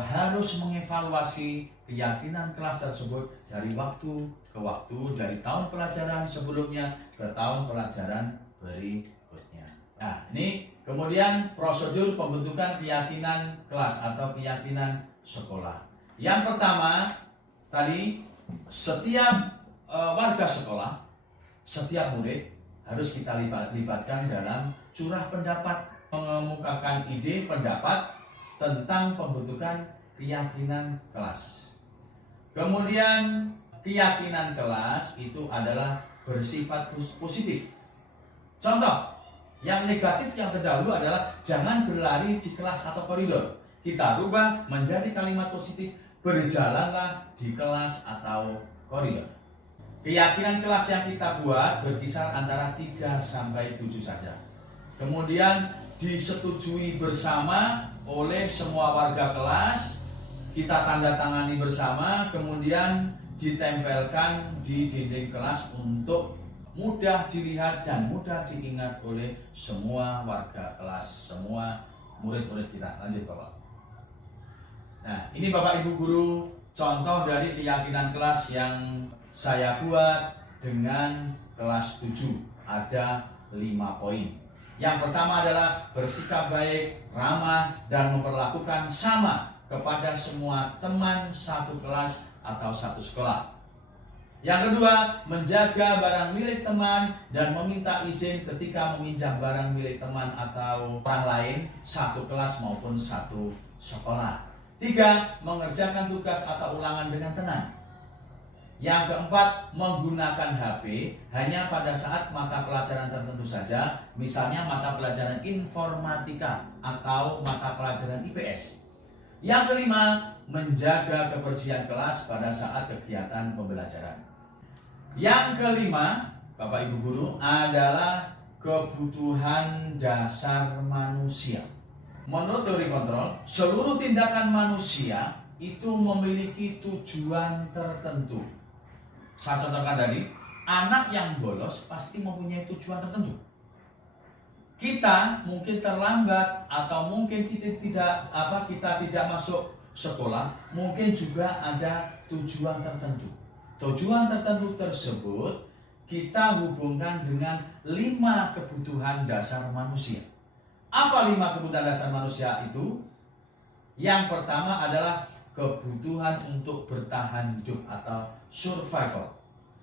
harus mengevaluasi keyakinan kelas tersebut dari waktu ke waktu, dari tahun pelajaran sebelumnya ke tahun pelajaran berikutnya. Nah, ini kemudian prosedur pembentukan keyakinan kelas atau keyakinan sekolah. Yang pertama, tadi setiap warga sekolah, setiap murid harus kita libatkan dalam curah pendapat, mengemukakan ide pendapat tentang pembentukan keyakinan kelas. Kemudian keyakinan kelas itu adalah bersifat positif. Contoh, yang negatif yang terdahulu adalah jangan berlari di kelas atau koridor. Kita rubah menjadi kalimat positif, berjalanlah di kelas atau koridor. Keyakinan kelas yang kita buat berkisar antara 3-7 saja. Kemudian disetujui bersama oleh semua warga kelas, kita tanda tangani bersama, kemudian ditempelkan di dinding kelas untuk mudah dilihat dan mudah diingat oleh semua warga kelas, semua murid-murid kita. Lanjut Bapak. Nah, ini Bapak Ibu Guru contoh dari keyakinan kelas yang saya buat dengan kelas 7. Ada 5 poin. Yang pertama adalah bersikap baik, ramah, dan memperlakukan sama kepada semua teman satu kelas atau satu sekolah. Yang kedua, menjaga barang milik teman dan meminta izin ketika meminjam barang milik teman atau orang lain, satu kelas maupun satu sekolah. 3, mengerjakan tugas atau ulangan dengan tenang. Yang keempat, menggunakan HP hanya pada saat mata pelajaran tertentu saja, misalnya mata pelajaran informatika atau mata pelajaran IPS. Yang kelima, menjaga kebersihan kelas pada saat kegiatan pembelajaran. Yang kelima, Bapak Ibu Guru, adalah kebutuhan dasar manusia. Menurut teori kontrol, seluruh tindakan manusia itu memiliki tujuan tertentu. Saya contohkan tadi, anak yang bolos pasti mempunyai tujuan tertentu. Kita mungkin terlambat atau mungkin kita tidak masuk sekolah, mungkin juga ada tujuan tertentu. Tujuan tertentu tersebut kita hubungkan dengan 5 kebutuhan dasar manusia. Apa 5 kebutuhan dasar manusia itu? Yang pertama adalah kebutuhan untuk bertahan hidup atau survival.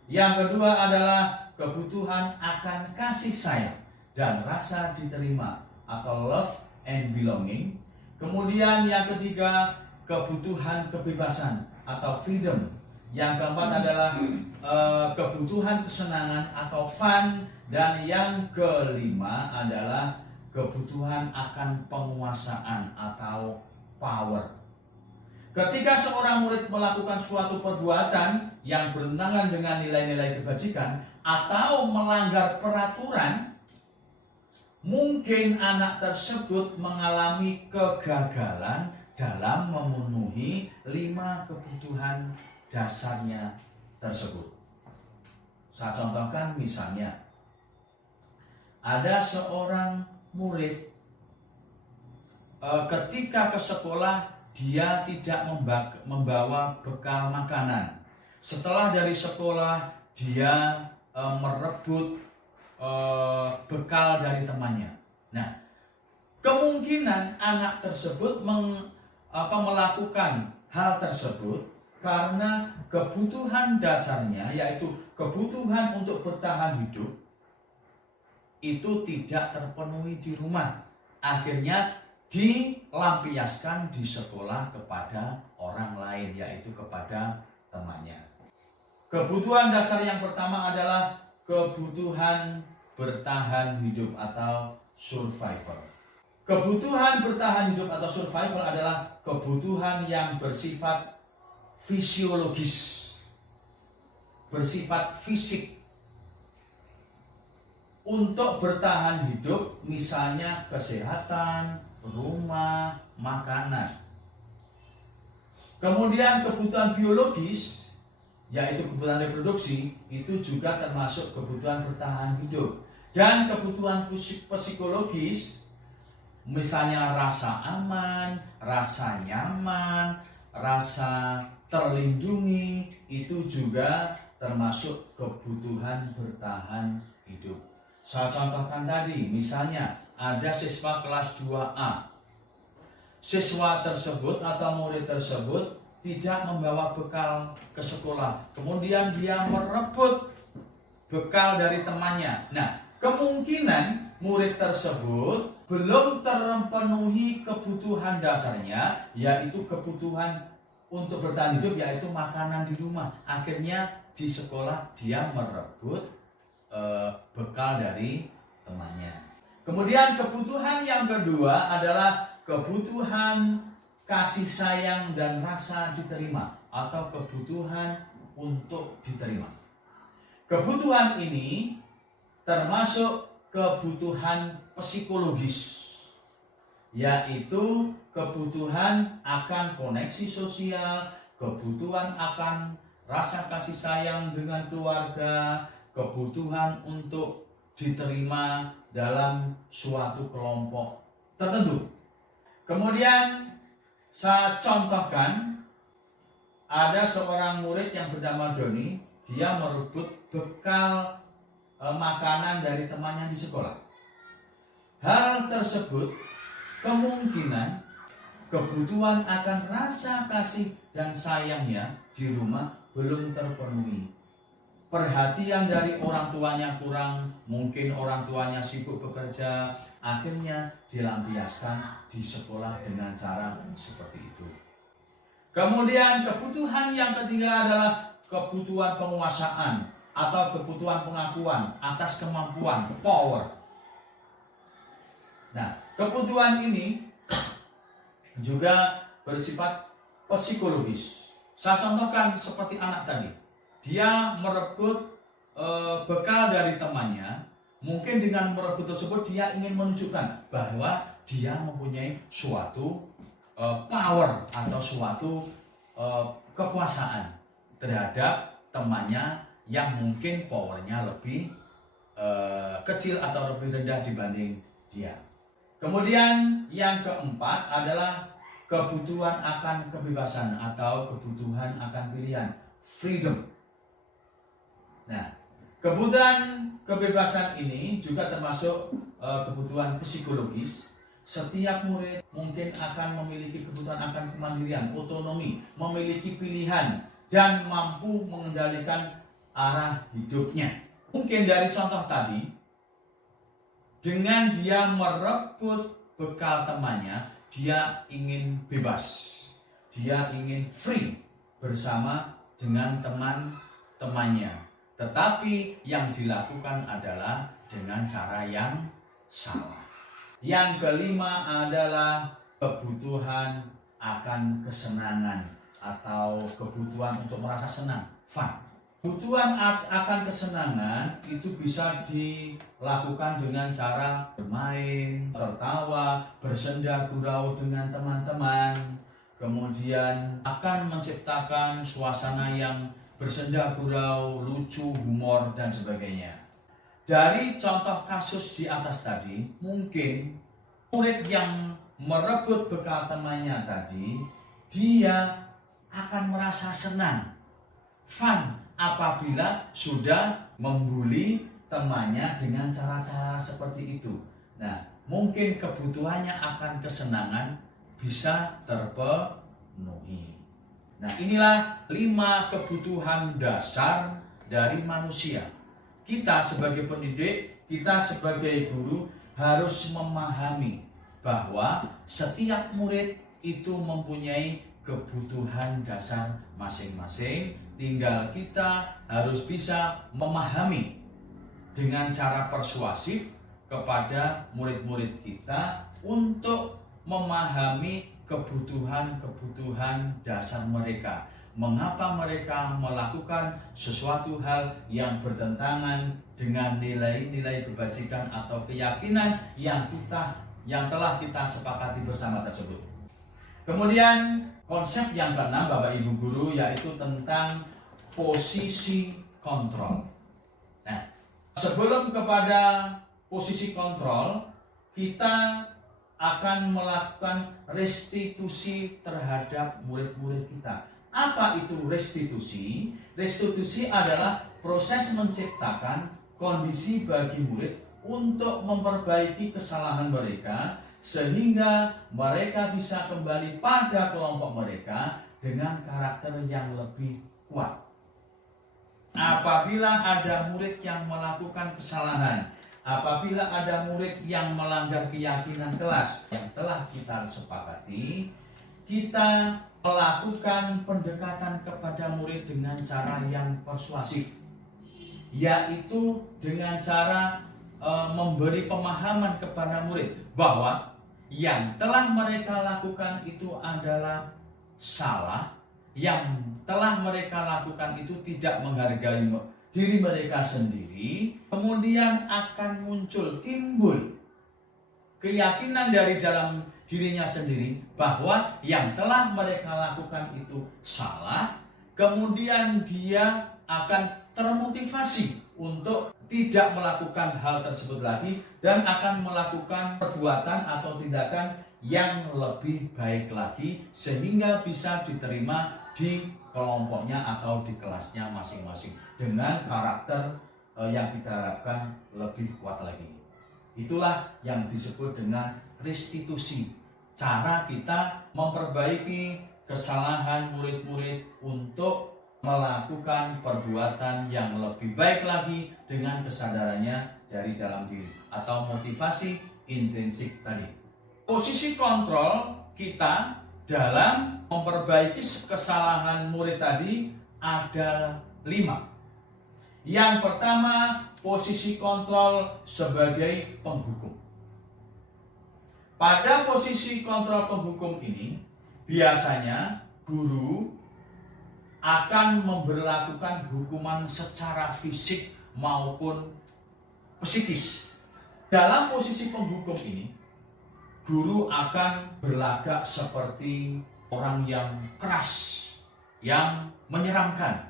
Yang kedua adalah kebutuhan akan kasih sayang dan rasa diterima atau love and belonging. Kemudian yang ketiga, kebutuhan kebebasan atau freedom. Yang keempat adalah kebutuhan kesenangan atau fun. Dan yang kelima adalah kebutuhan akan penguasaan atau power. Ketika seorang murid melakukan suatu perbuatan yang bertentangan dengan nilai-nilai kebajikan atau melanggar peraturan, mungkin anak tersebut mengalami kegagalan dalam memenuhi 5 kebutuhan dasarnya tersebut. Saya contohkan misalnya, ada seorang murid ketika ke sekolah dia tidak membawa bekal makanan. Setelah dari sekolah dia merebut bekal dari temannya. Nah, kemungkinan anak tersebut melakukan hal tersebut karena kebutuhan dasarnya, yaitu kebutuhan untuk bertahan hidup, itu tidak terpenuhi di rumah. Akhirnya dilampiaskan di sekolah kepada orang lain, yaitu kepada temannya. Kebutuhan dasar yang pertama adalah kebutuhan bertahan hidup atau survival. Kebutuhan bertahan hidup atau survival adalah kebutuhan yang bersifat fisiologis, bersifat fisik. Untuk bertahan hidup, misalnya kesehatan, rumah, makanan. Kemudian kebutuhan biologis, yaitu kebutuhan reproduksi, itu juga termasuk kebutuhan bertahan hidup. Dan kebutuhan psikologis, misalnya rasa aman, rasa nyaman, rasa terlindungi, itu juga termasuk kebutuhan bertahan hidup. Saya contohkan tadi, misalnya ada siswa kelas 2A. Siswa tersebut atau murid tersebut tidak membawa bekal ke sekolah. Kemudian dia merebut bekal dari temannya. Nah, kemungkinan murid tersebut belum terpenuhi kebutuhan dasarnya, yaitu kebutuhan untuk bertahan hidup, yaitu makanan di rumah. Akhirnya di sekolah dia merebut bekal dari temannya. Kemudian kebutuhan yang kedua adalah kebutuhan kasih sayang dan rasa diterima atau kebutuhan untuk diterima. Kebutuhan ini termasuk kebutuhan psikologis, yaitu kebutuhan akan koneksi sosial, kebutuhan akan rasa kasih sayang dengan keluarga, kebutuhan untuk diterima dalam suatu kelompok tertentu. Kemudian saya contohkan, ada seorang murid yang bernama Doni, dia merebut bekal makanan dari temannya di sekolah. Hal tersebut kemungkinan kebutuhan akan rasa kasih dan sayangnya di rumah belum terpenuhi. Perhatian dari orang tuanya kurang, mungkin orang tuanya sibuk bekerja, akhirnya dilampiaskan di sekolah dengan cara seperti itu. Kemudian kebutuhan yang ketiga adalah kebutuhan penguasaan atau kebutuhan pengakuan atas kemampuan, power. Nah, kebutuhan ini juga bersifat psikologis. Saya contohkan seperti anak tadi. Dia merebut bekal dari temannya. Mungkin dengan merebut tersebut dia ingin menunjukkan bahwa dia mempunyai suatu power atau suatu kekuasaan terhadap temannya yang mungkin powernya lebih kecil atau lebih rendah dibanding dia. Kemudian yang keempat adalah kebutuhan akan kebebasan atau kebutuhan akan pilihan, freedom. Nah, kebutuhan kebebasan ini juga termasuk kebutuhan psikologis. Setiap murid mungkin akan memiliki kebutuhan akan kemandirian, otonomi, memiliki pilihan, dan mampu mengendalikan arah hidupnya. Mungkin dari contoh tadi, dengan dia merebut bekal temannya, dia ingin bebas, dia ingin free bersama dengan teman-temannya. Tetapi yang dilakukan adalah dengan cara yang salah. Yang kelima adalah kebutuhan akan kesenangan atau kebutuhan untuk merasa senang, fun. Kebutuhan akan kesenangan itu bisa dilakukan dengan cara bermain, tertawa, bersenda gurau dengan teman-teman. Kemudian akan menciptakan suasana yang bersenda gurau, lucu, humor, dan sebagainya. Dari contoh kasus di atas tadi, mungkin murid yang merebut bekal temannya tadi, dia akan merasa senang, fun, apabila sudah membuli temannya dengan cara-cara seperti itu. Nah, mungkin kebutuhannya akan kesenangan bisa terpenuhi. Nah, inilah 5 kebutuhan dasar dari manusia. Kita sebagai pendidik, kita sebagai guru harus memahami bahwa setiap murid itu mempunyai kebutuhan dasar masing-masing. Tinggal kita harus bisa memahami dengan cara persuasif kepada murid-murid kita untuk memahami kebutuhan-kebutuhan dasar mereka. Mengapa mereka melakukan sesuatu hal yang bertentangan dengan nilai-nilai kebajikan atau keyakinan yang telah kita sepakati bersama tersebut. Kemudian konsep yang keenam Bapak Ibu Guru yaitu tentang posisi kontrol. Nah, sebelum kepada posisi kontrol, kita akan melakukan restitusi terhadap murid-murid kita. Apa itu restitusi? Restitusi adalah proses menciptakan kondisi bagi murid untuk memperbaiki kesalahan mereka sehingga mereka bisa kembali pada kelompok mereka dengan karakter yang lebih kuat. Apabila ada murid yang melakukan kesalahan, apabila ada murid yang melanggar keyakinan kelas yang telah kita sepakati, kita melakukan pendekatan kepada murid dengan cara yang persuasif, yaitu dengan cara memberi pemahaman kepada murid bahwa yang telah mereka lakukan itu adalah salah, yang telah mereka lakukan itu tidak menghargai diri mereka sendiri. Kemudian akan timbul keyakinan dari dalam dirinya sendiri bahwa yang telah mereka lakukan itu salah. Kemudian dia akan termotivasi untuk tidak melakukan hal tersebut lagi dan akan melakukan perbuatan atau tindakan yang lebih baik lagi sehingga bisa diterima di kelompoknya atau di kelasnya masing-masing dengan karakter yang kita harapkan lebih kuat lagi. Itulah yang disebut dengan restitusi. Cara kita memperbaiki kesalahan murid-murid untuk melakukan perbuatan yang lebih baik lagi dengan kesadarannya dari dalam diri atau motivasi intrinsik tadi. Posisi kontrol kita dalam memperbaiki kesalahan murid tadi ada 5. Yang pertama, posisi kontrol sebagai penghukum. Pada posisi kontrol penghukum ini, biasanya guru akan memberlakukan hukuman secara fisik maupun psikis. Dalam posisi penghukum ini, guru akan berlagak seperti orang yang keras, yang menyeramkan,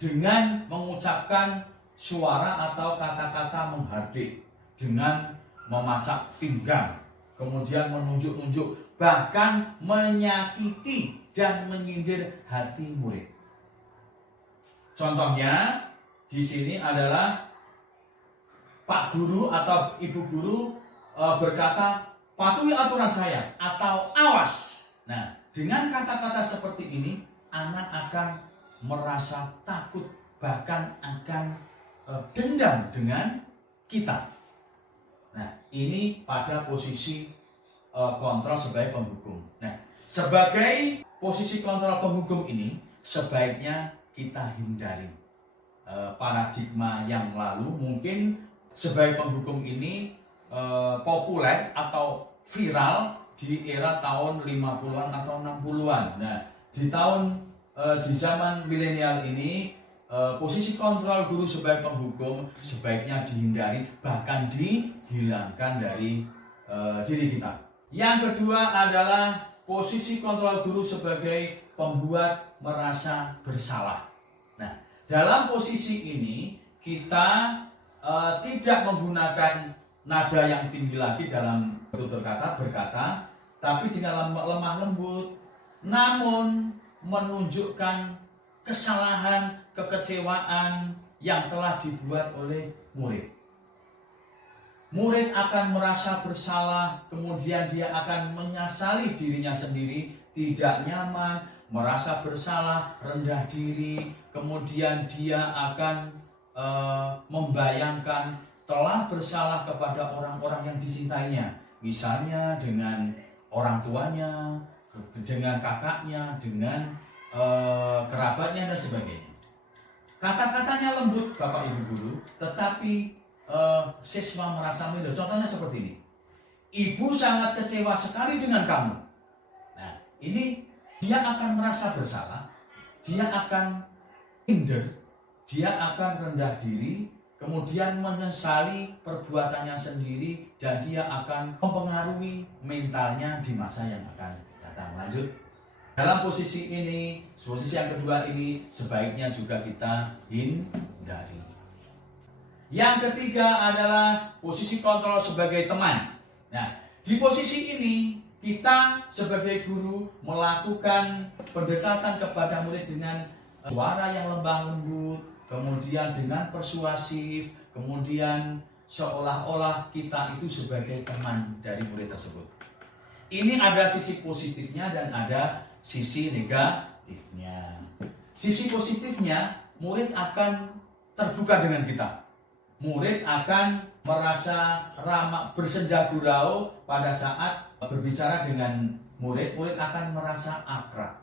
dengan mengucapkan suara atau kata-kata menghardik, dengan memacak pinggang, kemudian menunjuk-nunjuk, bahkan menyakiti dan menyindir hati murid. Contohnya di sini adalah Pak Guru atau Ibu Guru berkata, patuhi aturan saya atau awas. Nah, dengan kata-kata seperti ini, anak akan merasa takut, bahkan akan dendam dengan kita. Nah, ini pada posisi kontrol sebagai penghukum. Nah, sebagai posisi kontrol penghukum ini, sebaiknya kita hindari paradigma yang lalu. Mungkin sebagai penghukum ini populer atau viral di era tahun 50-an atau 60-an. Nah, di zaman milenial ini, posisi kontrol guru sebagai penghukum sebaiknya dihindari, bahkan dihilangkan dari diri kita. Yang kedua adalah posisi kontrol guru sebagai pembuat merasa bersalah. Nah, dalam posisi ini kita tidak menggunakan nada yang tinggi lagi dalam tutur kata berkata, tapi dengan lemah lembut, namun menunjukkan kesalahan, kekecewaan yang telah dibuat oleh murid. Murid akan merasa bersalah, kemudian dia akan menyesali dirinya sendiri, tidak nyaman, merasa bersalah, rendah diri, kemudian dia akan membayangkan telah bersalah kepada orang-orang yang dicintainya, misalnya dengan orang tuanya, dengan kakaknya, dengan kerabatnya dan sebagainya. Kata-katanya lembut Bapak Ibu Guru, tetapi siswa merasa minder. Contohnya seperti ini. Ibu sangat kecewa sekali dengan kamu. Nah, ini dia akan merasa bersalah, dia akan minder, dia akan rendah diri, kemudian menyesali perbuatannya sendiri, dan dia akan mempengaruhi mentalnya di masa yang akan datang. Lanjut. Dalam posisi ini, posisi yang kedua ini, sebaiknya juga kita hindari. Yang ketiga adalah posisi kontrol sebagai teman. Nah, di posisi ini kita sebagai guru melakukan pendekatan kepada murid dengan suara yang lembah lembut, kemudian dengan persuasif, kemudian seolah-olah kita itu sebagai teman dari murid tersebut. Ini ada sisi positifnya dan ada sisi negatifnya. Sisi positifnya, murid akan terbuka dengan kita. Murid akan merasa ramah, bersenda gurau pada saat berbicara dengan murid. Murid akan merasa akrab,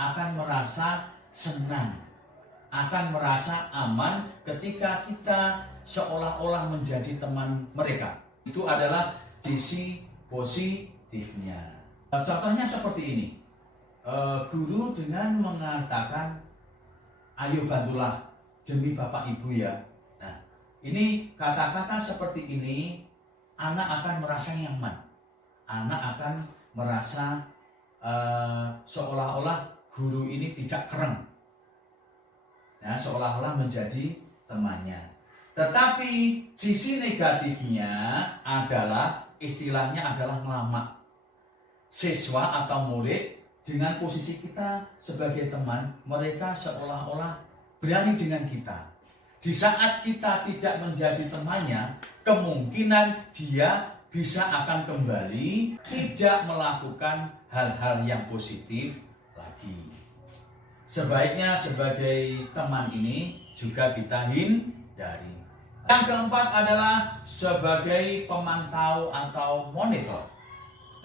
akan merasa senang, akan merasa aman ketika kita seolah-olah menjadi teman mereka. Itu adalah sisi positifnya. Contohnya seperti ini. Guru dengan mengatakan, ayo bantulah demi Bapak Ibu ya. Ini kata-kata seperti ini, anak akan merasa nyaman. Anak akan merasa seolah-olah guru ini tidak kereng. Nah, seolah-olah menjadi temannya. Tetapi sisi negatifnya adalah, istilahnya adalah ngelamak. Siswa atau murid dengan posisi kita sebagai teman, mereka seolah-olah berani dengan kita. Di saat kita tidak menjadi temannya, kemungkinan dia bisa akan kembali tidak melakukan hal-hal yang positif lagi. Sebaiknya sebagai teman ini juga kita hindari. Yang keempat adalah sebagai pemantau atau monitor.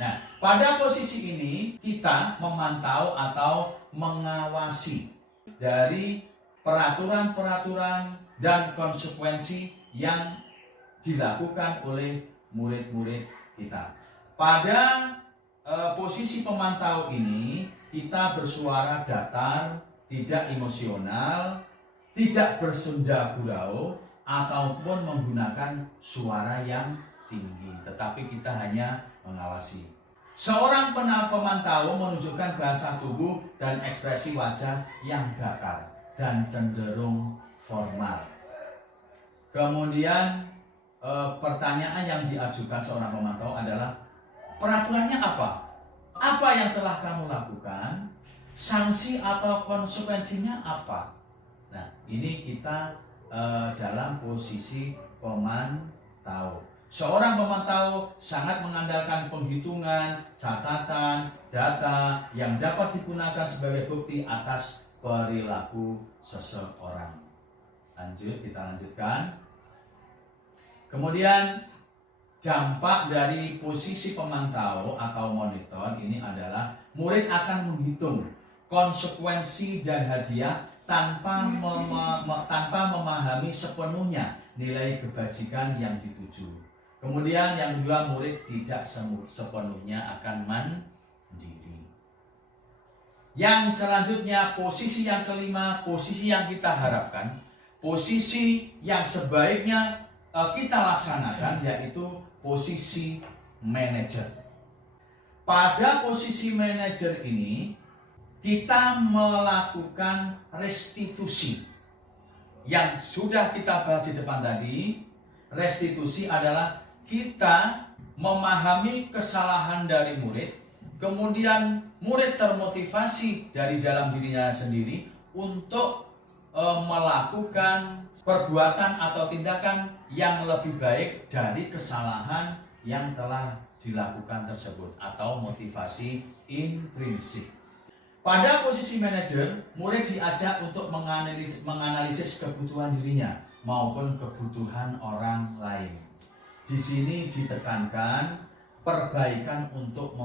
Nah, pada posisi ini kita memantau atau mengawasi dari peraturan-peraturan dan konsekuensi yang dilakukan oleh murid-murid kita. Pada posisi pemantau ini, kita bersuara datar, tidak emosional, tidak bersenda gurau, ataupun menggunakan suara yang tinggi. Tetapi kita hanya mengawasi. Seorang pemantau menunjukkan bahasa tubuh dan ekspresi wajah yang datar dan cenderung formal. Kemudian pertanyaan yang diajukan seorang pemantau adalah, peraturannya apa? Apa yang telah kamu lakukan? Sanksi atau konsekuensinya apa? Nah, ini kita dalam posisi pemantau. Seorang pemantau sangat mengandalkan penghitungan, catatan, data yang dapat digunakan sebagai bukti atas perilaku seseorang. Lanjut, kita lanjutkan. Kemudian dampak dari posisi pemantau atau monitor ini adalah murid akan menghitung konsekuensi dan hadiah tanpa memahami sepenuhnya nilai kebajikan yang dituju. Kemudian yang kedua, murid tidak sepenuhnya akan mandiri. Yang selanjutnya, posisi yang kelima, posisi yang kita harapkan, posisi yang sebaiknya kita laksanakan, yaitu posisi manajer. Pada posisi manajer ini, kita melakukan restitusi yang sudah kita bahas di depan tadi, restitusi adalah kita memahami kesalahan dari murid, kemudian murid termotivasi dari dalam dirinya sendiri untuk melakukan perbuatan atau tindakan yang lebih baik dari kesalahan yang telah dilakukan tersebut, atau motivasi intrinsik. Pada posisi manajer, murid diajak untuk menganalisis kebutuhan dirinya maupun kebutuhan orang lain. Di sini ditekankan perbaikan untuk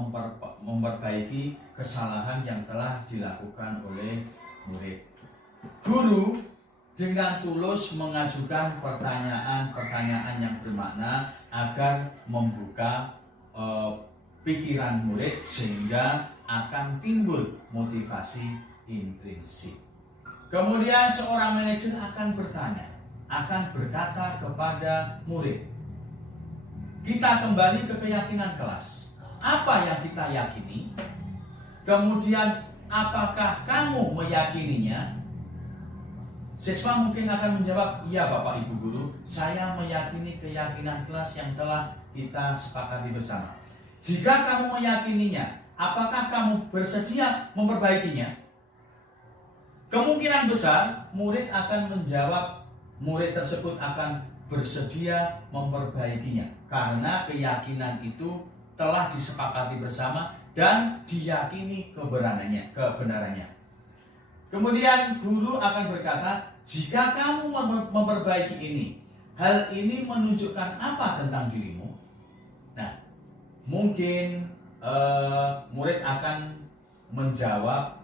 memperbaiki kesalahan yang telah dilakukan oleh murid. Guru dengan tulus mengajukan pertanyaan-pertanyaan yang bermakna agar membuka pikiran murid sehingga akan timbul motivasi intrinsik. Kemudian seorang manajer akan berkata kepada murid, kita kembali ke keyakinan kelas. Apa yang kita yakini? Kemudian apakah kamu meyakininya? Siswa mungkin akan menjawab, iya Bapak Ibu Guru, saya meyakini keyakinan kelas yang telah kita sepakati bersama. Jika kamu meyakininya, apakah kamu bersedia memperbaikinya? Kemungkinan besar murid akan menjawab, murid tersebut akan bersedia memperbaikinya karena keyakinan itu telah disepakati bersama dan diyakini kebenarannya. Kemudian guru akan berkata, jika kamu memperbaiki ini, hal ini menunjukkan apa tentang dirimu? Nah, mungkin murid akan menjawab,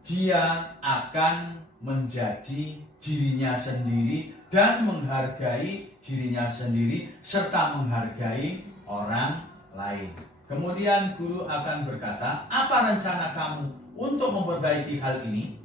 dia akan menjadi dirinya sendiri dan menghargai dirinya sendiri serta menghargai orang lain. Kemudian guru akan berkata, apa rencana kamu untuk memperbaiki hal ini?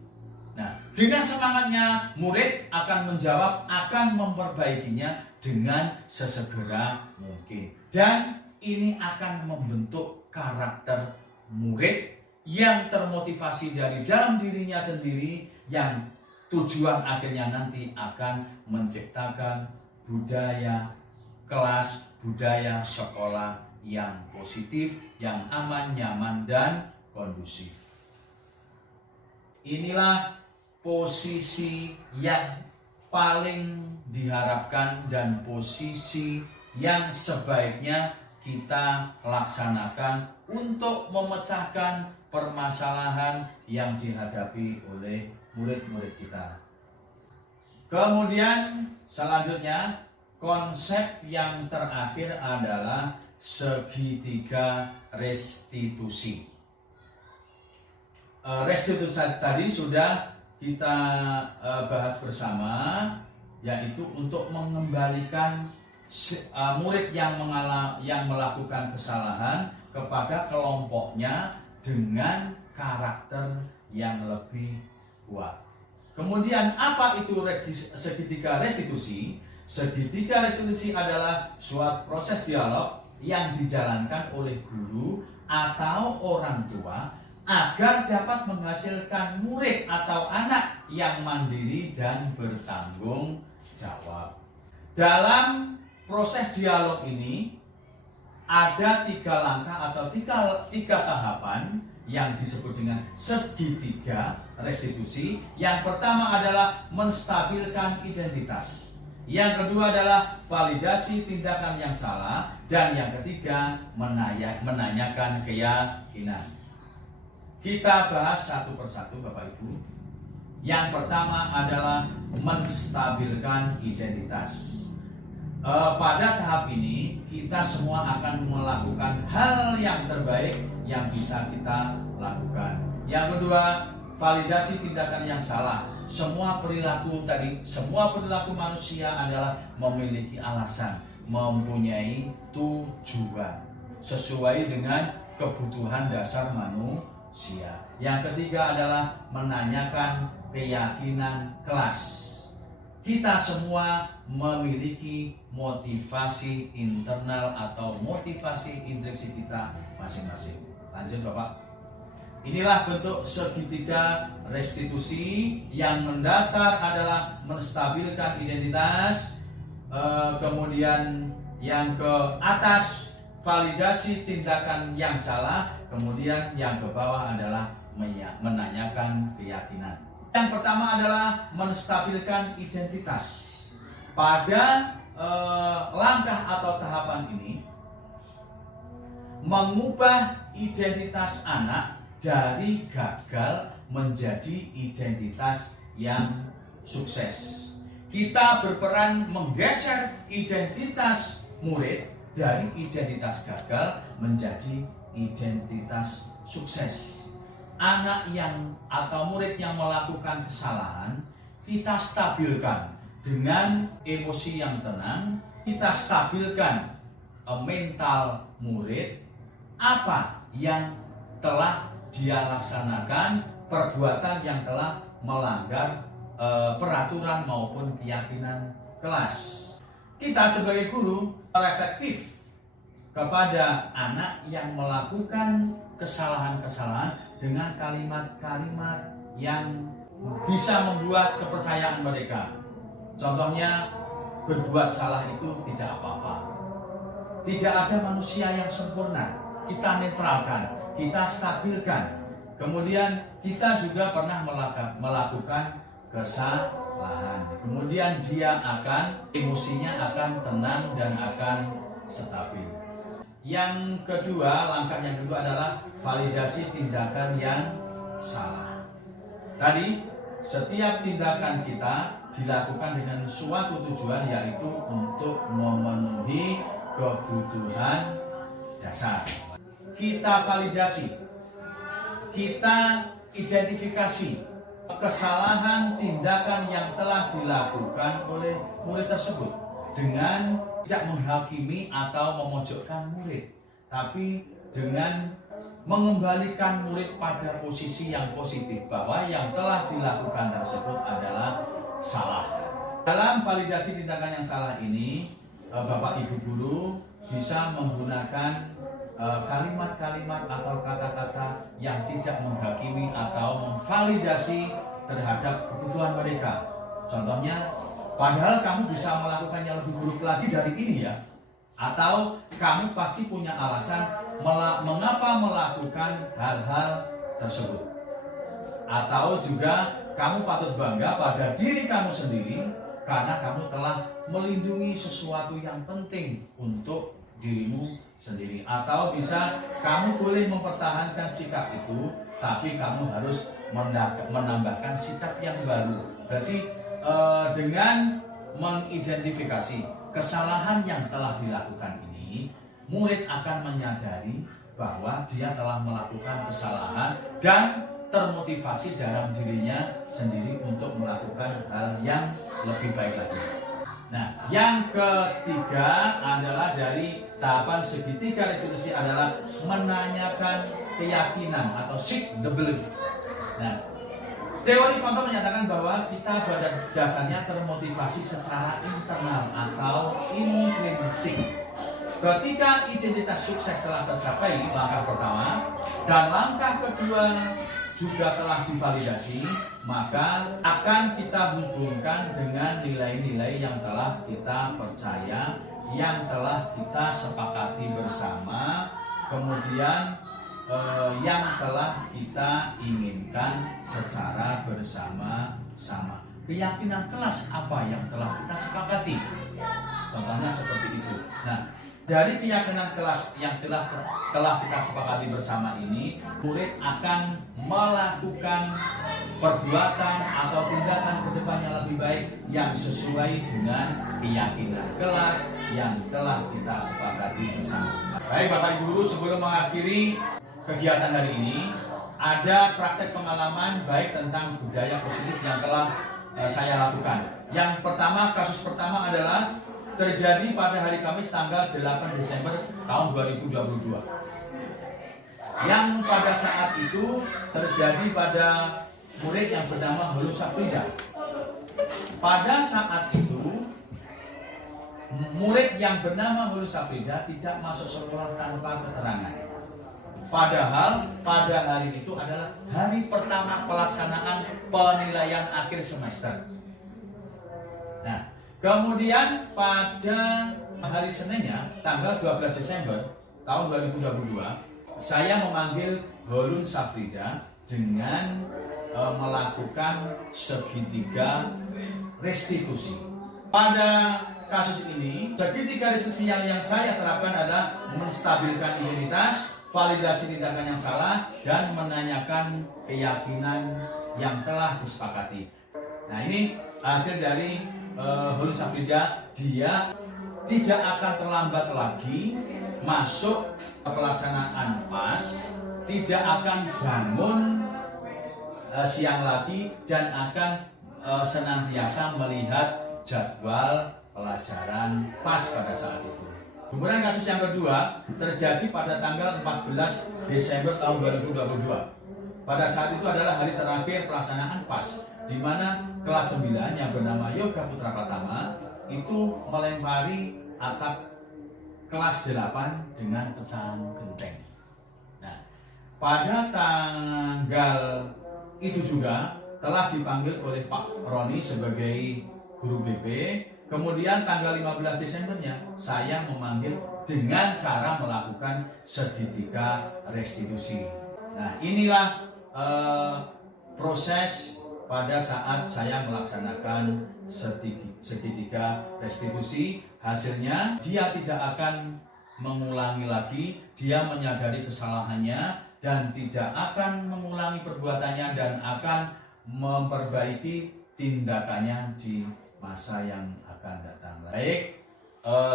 Nah, dengan semangatnya murid akan menjawab akan memperbaikinya dengan sesegera mungkin. Dan ini akan membentuk karakter murid yang termotivasi dari dalam dirinya sendiri, yang tujuan akhirnya nanti akan menciptakan budaya kelas, budaya sekolah yang positif, yang aman, nyaman, dan kondusif. Inilah posisi yang paling diharapkan dan posisi yang sebaiknya kita laksanakan untuk memecahkan permasalahan yang dihadapi oleh murid-murid kita. Kemudian selanjutnya, konsep yang terakhir adalah segitiga restitusi. Restitusi tadi sudah kita bahas bersama, yaitu untuk mengembalikan murid yang melakukan kesalahan kepada kelompoknya dengan karakter yang lebih kuat. Kemudian apa itu segitiga restitusi? Segitiga restitusi adalah suatu proses dialog yang dijalankan oleh guru atau orang tua agar dapat menghasilkan murid atau anak yang mandiri dan bertanggung jawab. Dalam proses dialog ini ada 3 langkah atau tiga tahapan yang disebut dengan segitiga restitusi. Yang pertama adalah menstabilkan identitas. Yang kedua adalah validasi tindakan yang salah. Dan yang ketiga menanyakan keyakinan. Kita bahas satu persatu Bapak Ibu. Yang pertama adalah menstabilkan identitas. Pada tahap ini kita semua akan melakukan hal yang terbaik yang bisa kita lakukan. Yang kedua, validasi tindakan yang salah. Semua perilaku manusia adalah memiliki alasan, mempunyai tujuan sesuai dengan kebutuhan dasar manusia. Yang ketiga adalah menanyakan keyakinan kelas. Kita semua memiliki motivasi internal atau motivasi intrinsik kita masing-masing. Lanjut Bapak. Inilah bentuk segitiga restitusi. Yang mendatar adalah menstabilkan identitas, kemudian yang ke atas validasi tindakan yang salah, kemudian yang ke bawah adalah menanyakan keyakinan. Yang pertama adalah menstabilkan identitas. Pada langkah atau tahapan ini, mengubah identitas anak dari gagal menjadi identitas yang sukses. Kita berperan menggeser identitas murid dari identitas gagal menjadi identitas sukses. Anak yang atau murid yang melakukan kesalahan, kita stabilkan dengan emosi yang tenang, kita stabilkan mental murid, apa yang telah dia laksanakan, perbuatan yang telah melanggar peraturan maupun keyakinan kelas. Kita sebagai guru reflektif kepada anak yang melakukan kesalahan-kesalahan dengan kalimat-kalimat yang bisa membuat kepercayaan mereka. Contohnya, berbuat salah itu tidak apa-apa. Tidak ada manusia yang sempurna. Kita netralkan, kita stabilkan. Kemudian kita juga pernah melakukan kesalahan. Kemudian emosinya akan tenang dan akan stabil. Yang kedua, langkah yang kedua adalah validasi tindakan yang salah. Tadi, setiap tindakan kita dilakukan dengan suatu tujuan, yaitu untuk memenuhi kebutuhan dasar. Kita validasi, kita identifikasi kesalahan tindakan yang telah dilakukan oleh murid tersebut dengan tidak menghakimi atau memojokkan murid, tapi dengan mengembalikan murid pada posisi yang positif, bahwa yang telah dilakukan tersebut adalah salah. Dalam validasi tindakan yang salah ini, Bapak Ibu guru bisa menggunakan kalimat-kalimat atau kata-kata yang tidak menghakimi atau memvalidasi terhadap kebutuhan mereka. Contohnya, padahal kamu bisa melakukan yang lebih buruk lagi dari ini ya. Atau kamu pasti punya alasan mengapa melakukan hal-hal tersebut. Atau juga kamu patut bangga pada diri kamu sendiri karena kamu telah melindungi sesuatu yang penting untuk dirimu sendiri. Atau bisa kamu boleh mempertahankan sikap itu, tapi kamu harus menambahkan sikap yang baru. Berarti dengan mengidentifikasi kesalahan yang telah dilakukan ini, murid akan menyadari bahwa dia telah melakukan kesalahan dan termotivasi dalam dirinya sendiri untuk melakukan hal yang lebih baik lagi. Nah, yang ketiga adalah dari tahapan segitiga restitusi adalah menanyakan keyakinan atau seek the belief. Nah, teori Konto menyatakan bahwa kita pada dasarnya termotivasi secara internal atau intrinsik. Ketika identitas sukses telah tercapai, langkah pertama, dan langkah kedua juga telah divalidasi, maka akan kita hubungkan dengan nilai-nilai yang telah kita percaya, yang telah kita sepakati bersama, kemudian yang telah kita inginkan secara bersama-sama. Keyakinan kelas apa yang telah kita sepakati? Contohnya seperti itu. Nah, dari keyakinan kelas yang telah kita sepakati bersama ini, murid akan melakukan perbuatan atau tindakan ke depan yang lebih baik yang sesuai dengan keyakinan kelas yang telah kita sepakati bersama. Baik Bapak Ibu Guru, sebelum mengakhiri kegiatan hari ini, ada praktek pengalaman baik tentang budaya positif yang telah saya lakukan. Yang pertama, kasus pertama adalah terjadi pada hari Kamis tanggal 8 Desember tahun 2022. Yang pada saat itu terjadi pada murid yang bernama Hulu Safrida. Pada saat itu murid yang bernama Hulu Safrida tidak masuk sekolah tanpa keterangan. Padahal pada hari itu adalah hari pertama pelaksanaan penilaian akhir semester. Nah, kemudian pada hari Seninnya, tanggal 12 Desember tahun 2022, saya memanggil Holun Safrida dengan melakukan segitiga restitusi. Pada kasus ini, segitiga restitusi yang saya terapkan adalah menstabilkan identitas, validasi tindakan yang salah, dan menanyakan keyakinan yang telah disepakati. Nah, ini hasil dari Holun Safrida. Dia tidak akan terlambat lagi masuk ke pelaksanaan PAS, tidak akan bangun siang lagi, dan akan senantiasa melihat jadwal pelajaran PAS pada saat itu. Kemudian kasus yang kedua terjadi pada tanggal 14 Desember tahun 2022. Pada saat itu adalah hari terakhir pelaksanaan PAS, di mana kelas 9 yang bernama Yoga Putra Pratama itu melempari atap kelas 8 dengan pecahan genteng. Nah, pada tanggal itu juga telah dipanggil oleh Pak Roni sebagai guru BP. Kemudian tanggal 15 Desembernya saya memanggil dengan cara melakukan segitiga restitusi. Nah, inilah proses pada saat saya melaksanakan segitiga restitusi. Hasilnya dia tidak akan mengulangi lagi, dia menyadari kesalahannya dan tidak akan mengulangi perbuatannya dan akan memperbaiki tindakannya di masa yang akan datang. Baik,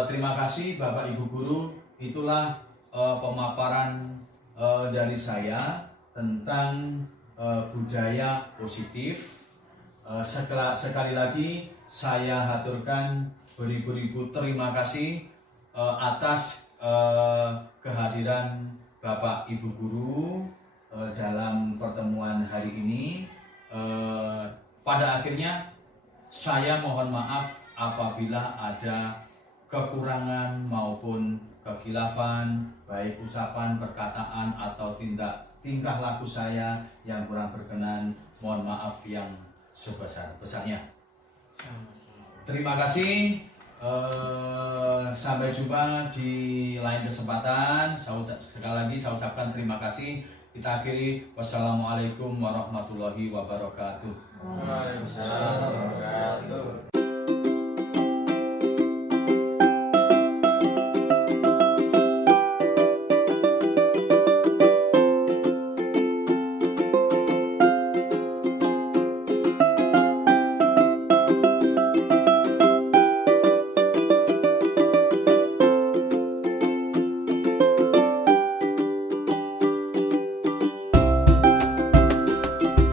terima kasih Bapak Ibu Guru. Itulah pemaparan dari saya tentang budaya positif. Sekali lagi saya haturkan beribu-ribu terima kasih atas kehadiran Bapak Ibu Guru dalam pertemuan hari ini. Pada akhirnya saya mohon maaf apabila ada kekurangan maupun kekhilafan, baik ucapan, perkataan, atau tingkah laku saya yang kurang berkenan. Mohon maaf yang sebesar-besarnya. Terima kasih. Sampai jumpa di lain kesempatan. Sekali lagi saya ucapkan terima kasih. Kita akhiri. Wassalamualaikum warahmatullahi wabarakatuh. Waalaikumsalam warahmatullahi wabarakatuh.